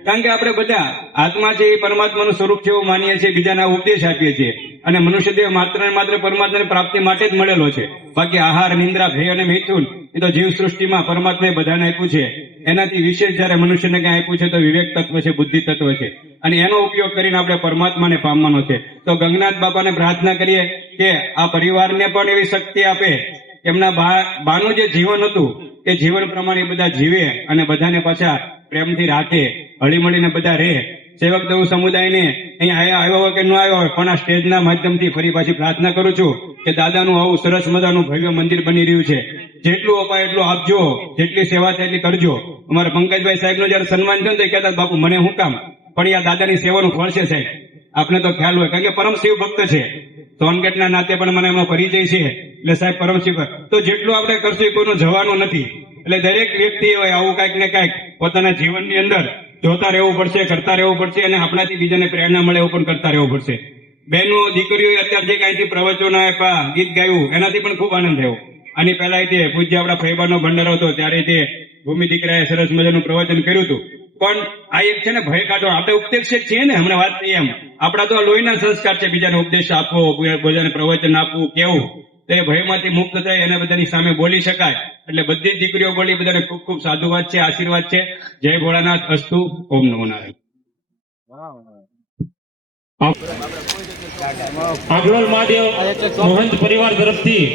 કારણ કે આપણે બધા આત્મા છે એ પરમાત્માનું સ્વરૂપ છે એવું માનીએ છીએ, બીજાના ઉપદેશ આપીએ છીએ, અને મનુષ્ય દેહ માત્ર ને માત્ર પરમાત્માની પ્રાપ્તિ માટે જ મળેલો છે. બાકી આહાર, નિંદ્રા, ભય અને મિથુન એ તો જીવ સૃષ્ટિમાં પરમાત્માએ બધાને આપ્યું છે. એનાથી વિશેષ જયારે મનુષ્યને કંઈ આપ્યું છે તો વિવેક તત્વ છે, બુદ્ધિ તત્વ છે, અને એનો ઉપયોગ કરીને આપણે પરમાત્માને પામવાનો છે. તો ગંગનાથ બાપાને પ્રાર્થના કરીએ કે આ પરિવારને પણ એવી શક્તિ આપે, એમના બાનું જે જીવન હતું એ જીવન પ્રમાણે બધા જીવે અને બધાને પાછા પ્રેમથી રાખે, હળીમળીને બધા રહે. સેવક દેવ સમુદાયને અહીંયા આવ્યો હોય કે ન આવ્યો હોય, પણ આ સ્ટેજના માધ્યમથી ફરી પાછી પ્રાર્થના કરું છું કે દાદાનું આવું સરસ મજાનું ભવ્ય મંદિર બની રહ્યું છે. જેટલું અપાય એટલું આપજો, જેટલી સેવા થાય એટલી કરજો. અમારા પંકજભાઈ સાહેબનું જયારે સન્માન થયું તો કહેતા બાપુ મને શું કામ, પણ આ દાદાની સેવાનું ફળ છે સાહેબ. આપને તો ખ્યાલ હોય, કારણ કે પરમ શિવ ભક્ત છે. સોનગઢના નાતે પણ મને એમનો પરિચય છે. એટલે સાહેબ પરમ શિવ, તો જેટલું આપણે કરશું એ કોઈનું જવાનું નથી. એટલે દરેક વ્યક્તિ હોય આવું કાંઈક ને કાંઈક પોતાના જીવનની અંદર જોતા રહેવું પડશે, કરતા રહેવું પડશે, અને આપણાથી બીજાને પ્રેરણા મળે એવું પણ કરતા રહેવું પડશે. બહેનો, દીકરીઓએ અત્યારે જે કાંઈથી પ્રવચનો આપ્યા, ગીત ગાયું, એનાથી પણ ખૂબ આનંદ થયો. આની પહેલા તે પૂજ્ય આપણા ફૈબાનો ભંડારો હતો ત્યારે તે ભૂમિ દીકરાએ સરસ મજાનું પ્રવચન કર્યું હતું. પણ આ એક છે ને ભય કાઢો, આપણે ઉપદેશક છીએ ને, હમણાં વાત થઈ એમ, આપણા તો લોહીના સંસ્કાર છે બીજાને ઉપદેશ આપવો, બીજાને પ્રવચન આપવું, કેવું, તો એ ભયમાંથી મુક્ત થાય અને બધાની સામે બોલી શકાય. એટલે બધી જ દીકરીઓ બોલી, બધાને ખૂબ ખૂબ સાધુવાદ છે, આશીર્વાદ છે. જય ભોળાનાથ, અસ્તુ, ઓમ નમો નારાયણ. આગલોલ મહાદેવ મહંત પરિવાર તરફથી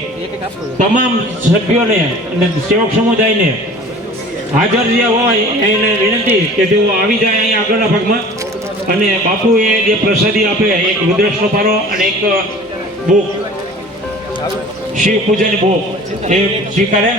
તમામ સભ્યોને અને સેવક સમુદાયને હાજર જે હોય એને વિનંતી કે તેઓ આવી જાય અહીં આગળના ભાગમાં, અને બાપુએ જે પ્રસાદી આપે, એક રુદ્રક્ષનો પારો અને એક બુક, શિવ પૂજન બુક, એ સ્વીકારે.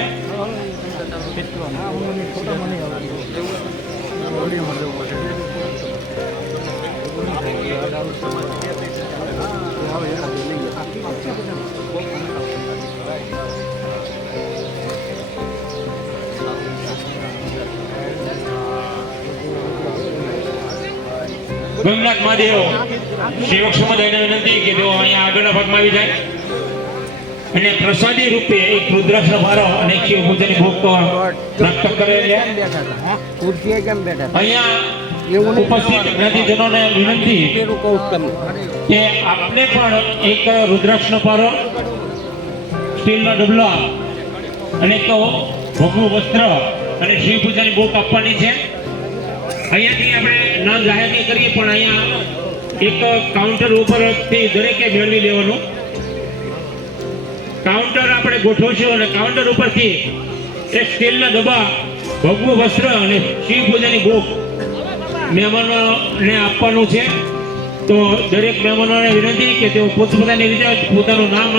ગંગનાથ મહાદેવ સેવક સમુદાયને વિનંતી કે તેઓ અહીંયા આગળના ભાગમાં આવી જાય અને પ્રસાદી રૂપે એક રુદ્રાક્ષનો ભારો અને એક શિવ પૂજનની ભોગ પ્રાપ્ત કરે. અહીંયા ઉપસ્થિત જ્ઞાતિજનોને વિનંતી કે આપને પણ એક રુદ્રાક્ષનો પારો, સ્ટીલના ડબલા અને એક ભગવું વસ્ત્ર અને શિવ પૂજાની ભોગ આપવાની છે. અહીંયાથી આપણે નામ જાહેર નહીં કરીએ, પણ અહીંયા એક કાઉન્ટર ઉપરથી દરેકે મેળવી લેવાનું. કાઉન્ટર આપણે ગોઠવશું અને કાઉન્ટર ઉપરથી એક સ્ટીલના ડબ્બા, ભગવું વસ્ત્ર અને શિવ પૂજાની ભોગ મહેમાનોને આપવાનું છે. તો દરેક મહેમાનોને વિનંતી કે તેઓ પોતપોતાની રીતે પોતાનું નામ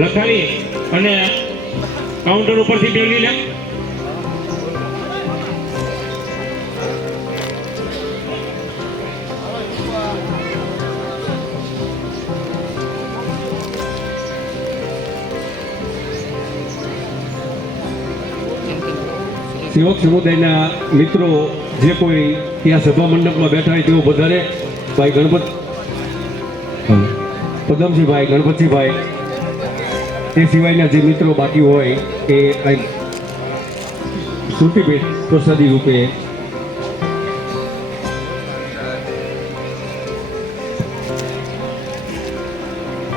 લખાવી અને કાઉન્ટર ઉપરથી મેળવી લે. સેવક સમુદાયના મિત્રો જે કોઈ ત્યાં સભા મંડપમાં બેઠા હોય તેઓ બધાને ભાઈ પદમસિંહભાઈ, ગણપતસિંહભાઈ, એ સિવાયના જે મિત્રો બાકી હોય એ શ્રુતિ ભેટ પ્રસાદી રૂપે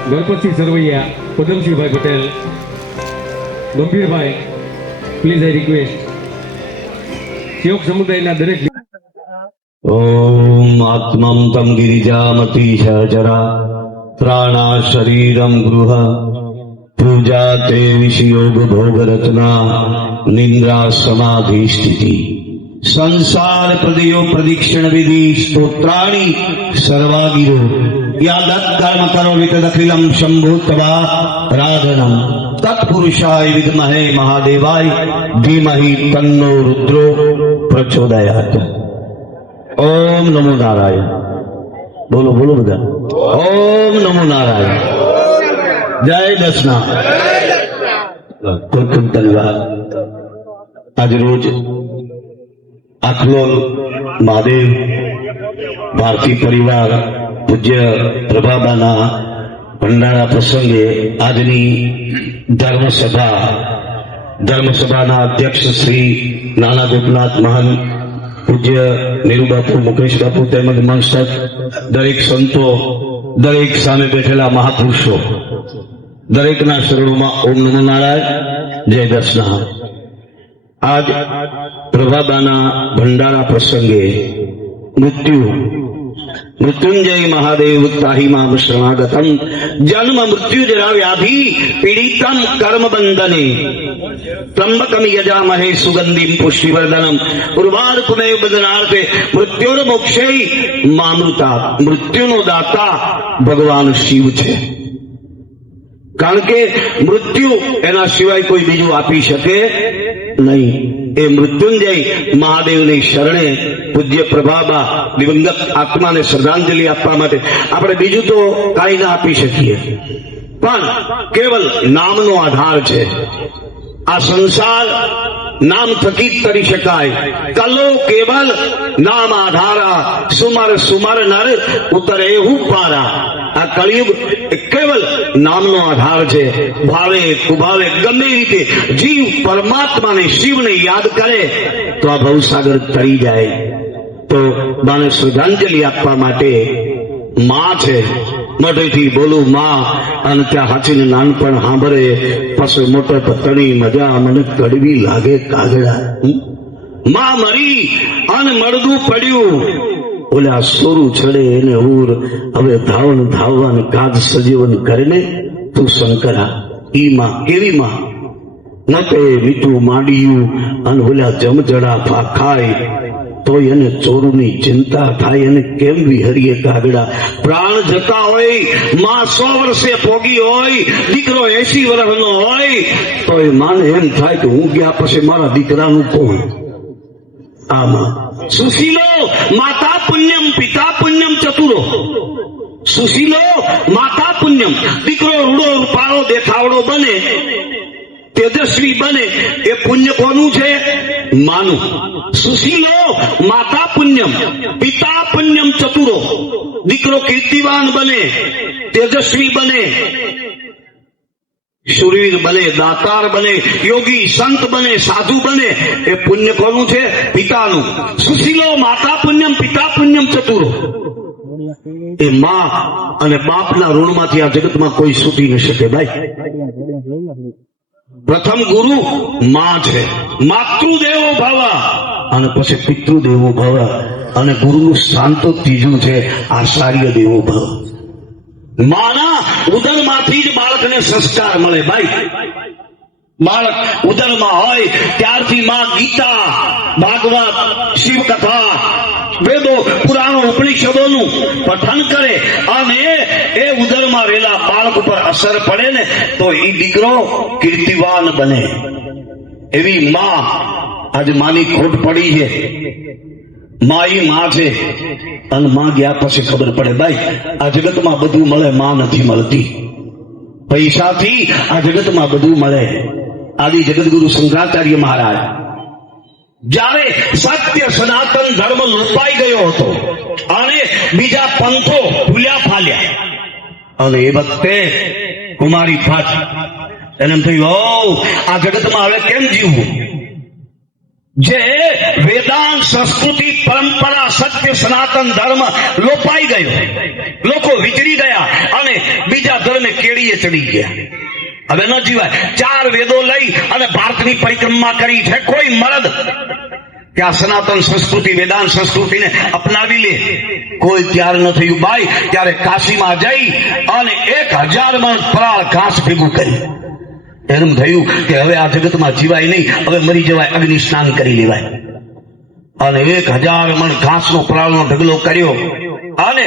Ganpatsinh Sarvaiya, Padamsinhbhai Patel, Gambhirbhai, please I request. સેવક સમુદાયના દરેક ઓમ આત્મમ તમ ગિરિજામતિ સહજરા પ્રાણા શરીરમ ગૃહ પૂજા તે વિષયોગ ભોગ રત્ના નિંદ્રા સમાધિ સ્થિતિ સંસાર પ્રદયો પ્રદિક્ષણ વિધિ સ્તોત્રાણી સર્વાગિરો યાદત કર્મ કરો વિતદખિલમ શંભુ તવા રાધનમ તત્પુરુષાય વિદ્મહે મહાદેવાય ધીમહિ તન્નો રુદ્રો પ્રચોદયાત. ઓમ નમો નારાયણ. બોલો બોલો બધા. ઓમ નમો નારાયણ. જય દર્શના. ખૂબ ખૂબ ધન્યવાદ. આજ રોજ આખલોલ મહાદેવ ભારતી પરિવાર પૂજ્ય પ્રભાબાના ભંડારા પ્રસંગે આજની ધર્મસભાના અધ્યક્ષ શ્રી નાના ગોપનાથ મહાન પૂજ્ય નીરુબાપુ, મુકેશ બાપુ તેમજ મંચસ્થ દરેક સંતો, દરેક સામે બેઠેલા મહાપુરુષો, દરેકના શરણોમાં ઓમ નમો નારાયણ. જય દર્શના. આજ પ્રભાબાના ભંડારા પ્રસંગે મૃત્યુંજય મહાદેવ તાહિમામ શરણાગતમ જન્મ મૃત્યુ જરા વ્યાધિ પીડિતમ કર્મ બંધને ત્રંબકમ યજામહે સુગંધિમ પુષ્ટિવર્ધનમ ઉર્વારુકમેવ બંધનાર્થે મૃત્યોર્મોક્ષે મામૃતા. મૃત્યુનો દાતા ભગવાન શિવ છે, કારણ કે મૃત્યુ એના સિવાય કોઈ બીજું આપી શકે નહીં. એ મૃત્યુંજય મહાદેવની શરણે પૂજ્ય પ્રભાબા દિવંગત આત્માને શ્રદ્ધાંજલિ આપવા માટે આપણે બીજું તો કાંઈ ના આપી શકીએ, પણ કેવલ નામનો આધાર છે. આ સંસાર નામ થકી જ તરી શકાય. કલો કેવલ નામ આધારા સુમર સુમર નર ઉતરે હું પારા. આ કળિયુગ કેવલ નામનો આધાર છે. ભાવે કુભાવે ગમે રીતે જીવ પરમાત્માને શિવને યાદ કરે તો આ ભવસાગર તરી જાય. તો માને શ્રદ્ધાંજલિ આપવા માટે માં છે. મોટેથી બોલું માં, અને ત્યાં હાચીને નાનપણ સાંભળે પછી મોટો પતણી મજા મને કડવી લાગે કાગડા. માં મરી અને મળદું પડ્યું, ઓલા સોરું ચડે એને ઉર. હવે ધાવવાનું કાજ સજીવન કરીને તું શંકરા. ઈ માં કેવી માં? નતે મીઠું માંડિયું અને ઓલા જમજડા ખાય તોય એને ચોરુની ચિંતા થાય. એને કેમ વિહરીએ કાગડા? પ્રાણ જતા હોય, માં 100 વર્ષે પોગી હોય, દીકરો 80 વર્ષનો હોય, તોય માને એમ થાય કે હું ગયા પછી મારા દીકરાનું કોણ? આમાં સુશીલો માતા પુણ્યમ પિતા પુણ્યમ ચતુરો. સુશીલો માતા પુણ્યમ. દીકરો રૂડો રૂપાળો દેખાવડો બને, તેજસ્વી બને, એ પુણ્ય કોનું છે? માનું. સુશીલો માતા પુણ્યમ પિતા પુણ્યમ ચતુરો. દીકરો કીર્તિવાન બને, તેજસ્વી બને, શૂરવીર બને, દાતાર બને, યોગી સંત બને, સાધુ બને, એ પુણ્ય કોનું છે? પિતાનું. સુશીલો માતા પુણ્યમ પિતા પુણ્યમ ચતુરો. એ માં અને બાપના ઋણમાંથી આ જગતમાં કોઈ છૂટી ન શકે ભાઈ. પ્રથમ ગુરુ માં છે. માતૃદેવો ભવ અને પછી પિતૃદેવો ભવ. અને ગુરુનું સ્થાન તો ત્રીજું છે, આચાર્ય દેવો ભવ. માના ઉદરમાંથી જ બાળકને સંસ્કાર મળે ભાઈ. બાળક ઉદરમાં હોય ત્યારથી માં ગીતા, ભાગવત, શિવકથા, વેદો, પુરાણો, ઉપનિષદોનું પઠન કરે અને એ ઉદરમાં રહેલા બાળક ઉપર અસર પડે ને તો એ દીકરો કીર્તિવાન બને. એવી માં આજે માની ખોટ પડી છે. માં ઈ માં છે અને માં ગયા પછી ખબર પડે ભાઈ આ જગતમાં બધું મળે, માં નથી મળતી. પૈસાથી આ જગતમાં બધું મળે. આદિ જગતગુરુ શંકરાચાર્ય મહારાજ જ્યારે સત્ય સનાતન ધર્મ લોપાઈ ગયો હતો અને બીજા પંથો ભૂલ્યા ફાલ્યા, અને એ વખતે કુમારી ભટ્ટ એને એમ થયું આ જગતમાં હવે કેમ જીવવું? જે વેદાંત સંસ્કૃતિ પરંપરા સત્ય સનાતન ધર્મ લોપાઈ ગયો, લોકો વિચરી ગયા અને બીજા ધર્મે કેડીએ ચડી ગયા. હવે ન જીવાય. 4 વેદો લઈ અને ભારતની પરિક્રમા કરી છે કોઈ મરદ કે આ સનાતન સંસ્કૃતિ વેદાંત સંસ્કૃતિને અપનાવી લે? કોઈ ત્યાર ન થયું ભાઈ. ત્યારે કાશીમાં જઈ અને 1000 મણ ફરાળ ઘાસ ભેગું કર્યું. એમ થયું કે હવે આ જગતમાં જીવાય નહીં, હવે મરી જવાય, અગ્નિ સ્નાન કરી લેવાય. અને 1000 મણ ઘાસનો ફરાળનો ઢગલો કર્યો અને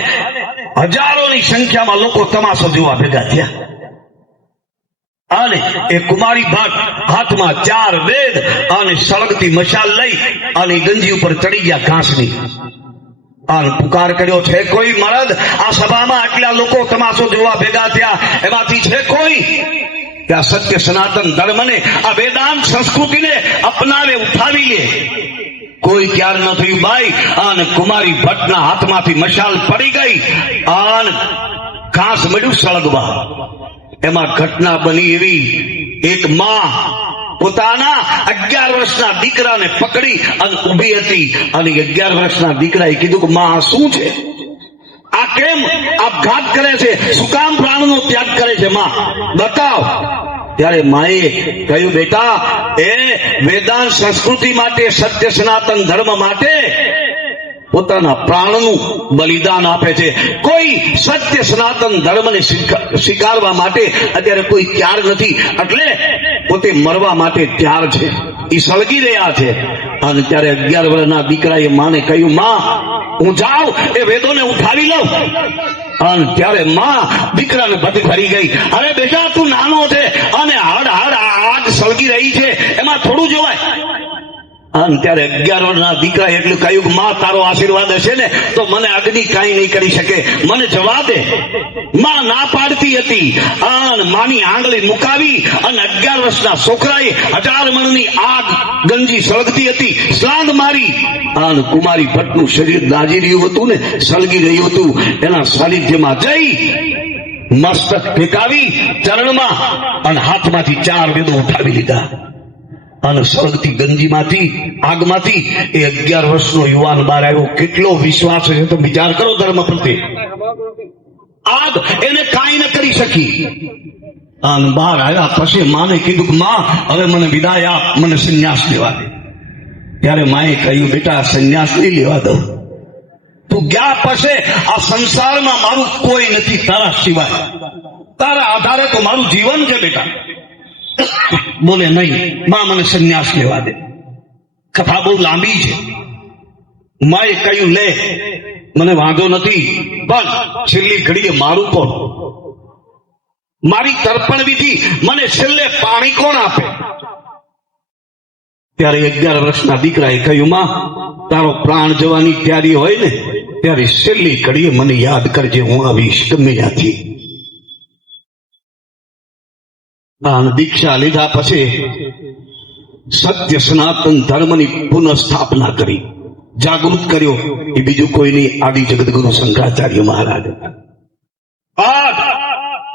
હજારોની સંખ્યામાં લોકો તમાશો જોવા ભેગા થયા. અને એ કુમારી ભટ્ટ હાથમાં 4 વેદ અને સળગતી મશાલ લઈ અને ગંજી ઉપર ચડી ગયા ઘાસની અને પુકાર કર્યો, છે કોઈ મરદ આ સભામાં આટલા લોકો તમાશો જોવા ભેગા થયા, એમાંથી છે કોઈ કે આ સત્ય સનાતન ધર્મને, આ વેદાંત સંસ્કૃતિને અપનાવે, ઉઠાવી લે? કોઈ ત્યાર ન થયું ભાઈ. અને કુમારી ભટ્ટના હાથમાંથી મશાલ પડી ગઈ અને ઘાસ મળ્યું સળગવા. એમાં ઘટના બની એવી, એક માં પોતાના 11 વર્ષના દીકરાને પકડી અને ઉભી હતી અને 11 વર્ષના દીકરાએ કીધું કે માં આ શું છે? આ કેમ આપઘાત કરે છે? શું કામ પ્રાણનો ત્યાગ કરે છે? માં બતાવ. ત્યારે માએ કહ્યું, બેટા એ વેદાંત સંસ્કૃતિ માટે, સત્ય સનાતન ધર્મ માટે પોતાના પ્રાણનું બલિદાન આપે છે. કોઈ સત્ય સનાતન ધર્મને સ્વીકારવા માટે અત્યારે કોઈ તૈયાર નથી, એટલે પોતે મરવા માટે તૈયાર છે. એ સળગી રહ્યા છે. અને ત્યારે 11 વર્ષના દીકરાએ માને કહ્યું, માં હું જાઉં એ વેદોને ઉઠાવી લઉં. અને ત્યારે માં દીકરાને બધી ફરી ગઈ. અરે બેટા તું નાનો છે અને હડ હડ આગ સળગી રહી છે, એમાં થોડું જોવાય. અને ત્યારે 11 વર્ષના દીકરાએ એટલું કહ્યું કે માં તારો આશીર્વાદ હશે ને તો મને અગ્નિ કાંઈ નહીં કરી શકે, મને જવા દે. માં ના પાડતી હતી અને માની આંગળી મુકાવી અને 11 વર્ષના છોકરાએ 1000 મણની આગ ગંજી સળગતી હતી, સ્લાંગ મારી. અને કુમારી ભટ્ટનું શરીર દાજી રહ્યું હતું ને, સળગી રહ્યું હતું. એના સાનિધ્યમાં જઈ મસ્તક ટેકાવી ચરણમાં અને હાથમાંથી 4 વેદો ઉઠાવી લીધા. અને સળગતી ગંજીમાંથી, આગમાંથી એ 11 વર્ષનો યુવાન બહાર આવ્યો. કેટલો વિશ્વાસ છે તો વિચાર કરો ધર્મ પ્રત્યે. આગ એને કાંઈ ન કરી શકી. અને બહાર આવ્યા પછી માને કીધું કે માં હવે મને વિદાય આપ, મને સંન્યાસ લેવા દે. ત્યારે માએ કહ્યું, બેટા સંન્યાસ નહીં લેવા દઉં. તું ગયા પછી આ સંસારમાં મારું કોઈ નથી તારા સિવાય. તારા આધારે તો મારું જીવન છે બેટા. બોલે નહીં માં મને સંન્યાસ લેવા દે. કથા બહુ લાંબી છે. માએ કહ્યું, લે મને વાંધો નથી, પણ છેલ્લી ઘડીએ મારું કોણ? મારી તર્પણ વિધિ મને છેલ્લે પાણી કોણ આપે? ત્યારે 11 વર્ષના દીકરાએ કહ્યું, માં તારો પ્રાણ જવાની તૈયારી હોય ને ત્યારે છેલ્લી ઘડીએ મને યાદ કરજે, હું આવીશ ગમે ત્યાંથી. દીક્ષા લીધા પછી સત્ય સનાતન ધર્મની પુનઃસ્થાપના કરી, જાગૃત કર્યો. એ બીજું કોઈ નહીં, આદિ જગતગુરુ શંકરાચાર્ય મહારાજ. આજ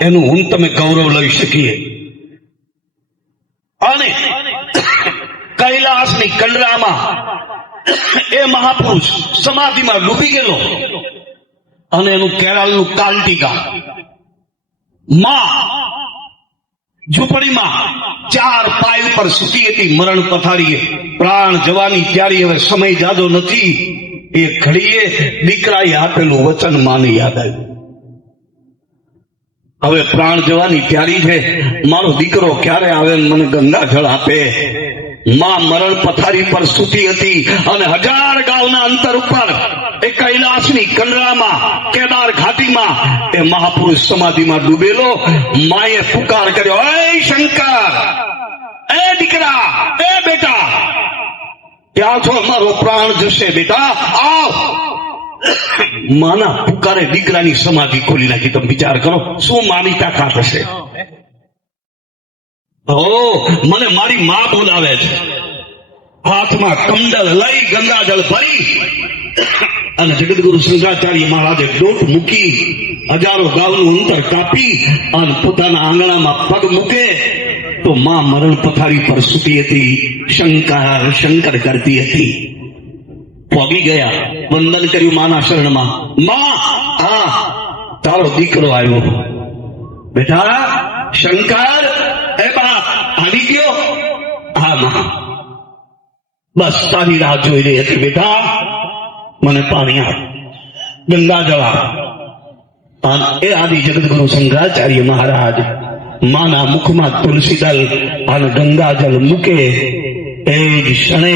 એનું હું તમે ગૌરવ લઈ શકીએ. અને કૈલાસની કંડરામાં એ મહાપુરુષ સમાધિમાં ડૂબી ગયેલો અને એનું કેરાલનું કાલટીકા માં ઝૂંપડીમાં 4 પાય પર સૂતી હતી, મરણ પથારીએ. પ્રાણ જવાની ત્યારે હવે સમય જાજો નથી. એ ઘડીએ દીકરાએ આપેલું વચન માને યાદ આવ્યું. હવે પ્રાણ જવાની તૈયારી છે, મારો દીકરો ક્યારે આવે મને ગંગા જળ આપે. માં મરણ પથારી પર સૂતી હતી અને 1000 ગાઉના અંતર ઉપર એ કૈલાસની કંડરામાં, કેદાર ઘાટીમાં એ મહાપુરુષ સમાધિમાં ડૂબેલો. માએ પુકાર કર્યો, એ શંકર, એ દીકરા, એ બેટા, ક્યાં છો? મારો પ્રાણ જશે બેટા, આવ. માના પુકારે દીકરાની સમાધિ ખોલી નાખી. તમે વિચાર કરો શું માની તાકાત હશે. મને મારી માં બોલાવે છે. હાથમાં કમંડલ લઈ ગંગાજળ ભરી અને જગતગુરુ શંકરાચાર્ય મહારાજે ડોટ મૂકી 1000 ગાઉનું અંતર કાપી અને પોતાના આંગણામાં પગ મૂકે તો માં મરણ પથારી પર સૂતી હતી. શંકર શંકર કરતી હતી. પગી ગયા, વંદન કર્યું માના શરણમાં. માં હા તારો દીકરો આવ્યો. બેટા શંકર, એ બા આવી ગયો? હા માં, બસ તારી રાહ જોઈ રહી હતી. બેટા મને પાણી આપ, ગંગાજળ આપ. એ આદિ જગતગુરુ શંકરાચાર્ય મહારાજ માના મુખમાં તુલસીદલ અને ગંગાજળ મૂકે એ જ ક્ષણે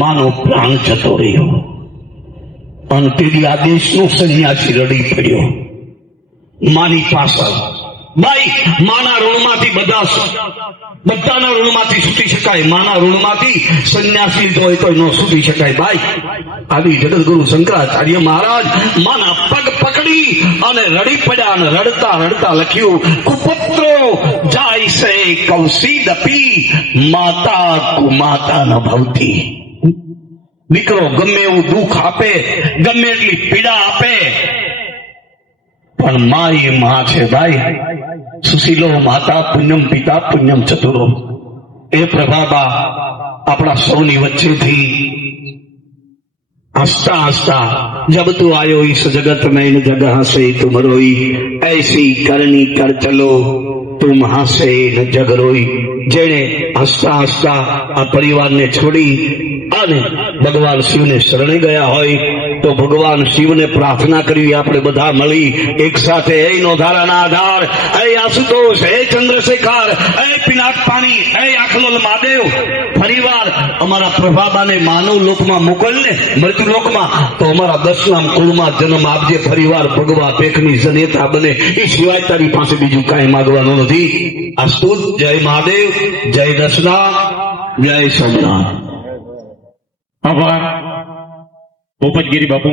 માનો પ્રાણ જતો રહ્યો. અને તેથી આ દેશનો સંન્યાસી રડી પડ્યો. માની પાછળ ભાઈ માના ઋણમાંથી બધાના ઋણમાંથી છૂટી શકાય, માના ઋણમાંથી સંન્યાસ લીધો હોય તો ન છૂટી શકાય. ભાઈ આવી જગતગુરુ શંકરાચાર્ય મહારાજ માના પગ પકડી અને રડી પડ્યા અને રડતા રડતા લખ્યું, કુપુત્રો જાય સે કૌશિદપી માતા કુમાતા ન ભવતી. દીકરો ગમે એવું દુઃખ આપે, ગમે એટલી પીડા આપે, પણ મા એ મા છે ભાઈ. સુશીલો માતા પુણ્યમ પિતા પુણ્યમ ચતુરો. એ પ્રભાબા આપણા સૌની વચ્ચેથી हंसता हंसता जब तू आयो इस जगत में इन जगह से तुम रोई, ऐसी करनी कर चलो तुम हंसे न जग रोई. जेने हंसता हंसता आ परिवार ने छोड़ी અને ભગવાન શિવને શરણે ગયા હોય તો ભગવાન શિવને પ્રાર્થના કરવી આપણે બધા મળી એક સાથે. એ નોધારાના આધાર, એ આશુતોષ, એ ચંદ્રશેખર, એ પિનાક પાણી, એ આખલોલ મહાદેવ, ફરીવાર અમારા પ્રભાબાને માનવ લોકમાં મોકલને, મૃત્યુ લોકમાં, તો અમારા દશનામ કુળમાં જન્મ આપજે. ફરીવાર ભગવા પેખની જનેતા બને, એ સિવાય તારી પાસે બીજું કાંઈ માંગવાનું નથી. અસ્તુ. જય મહાદેવ, જય દશના, જય સોમનાથ. આભાર પોપટગીરી બાપુ.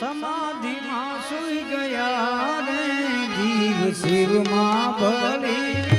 સમાધિમાં સુઈ ગયા રે જીવ શિવમાં ભળી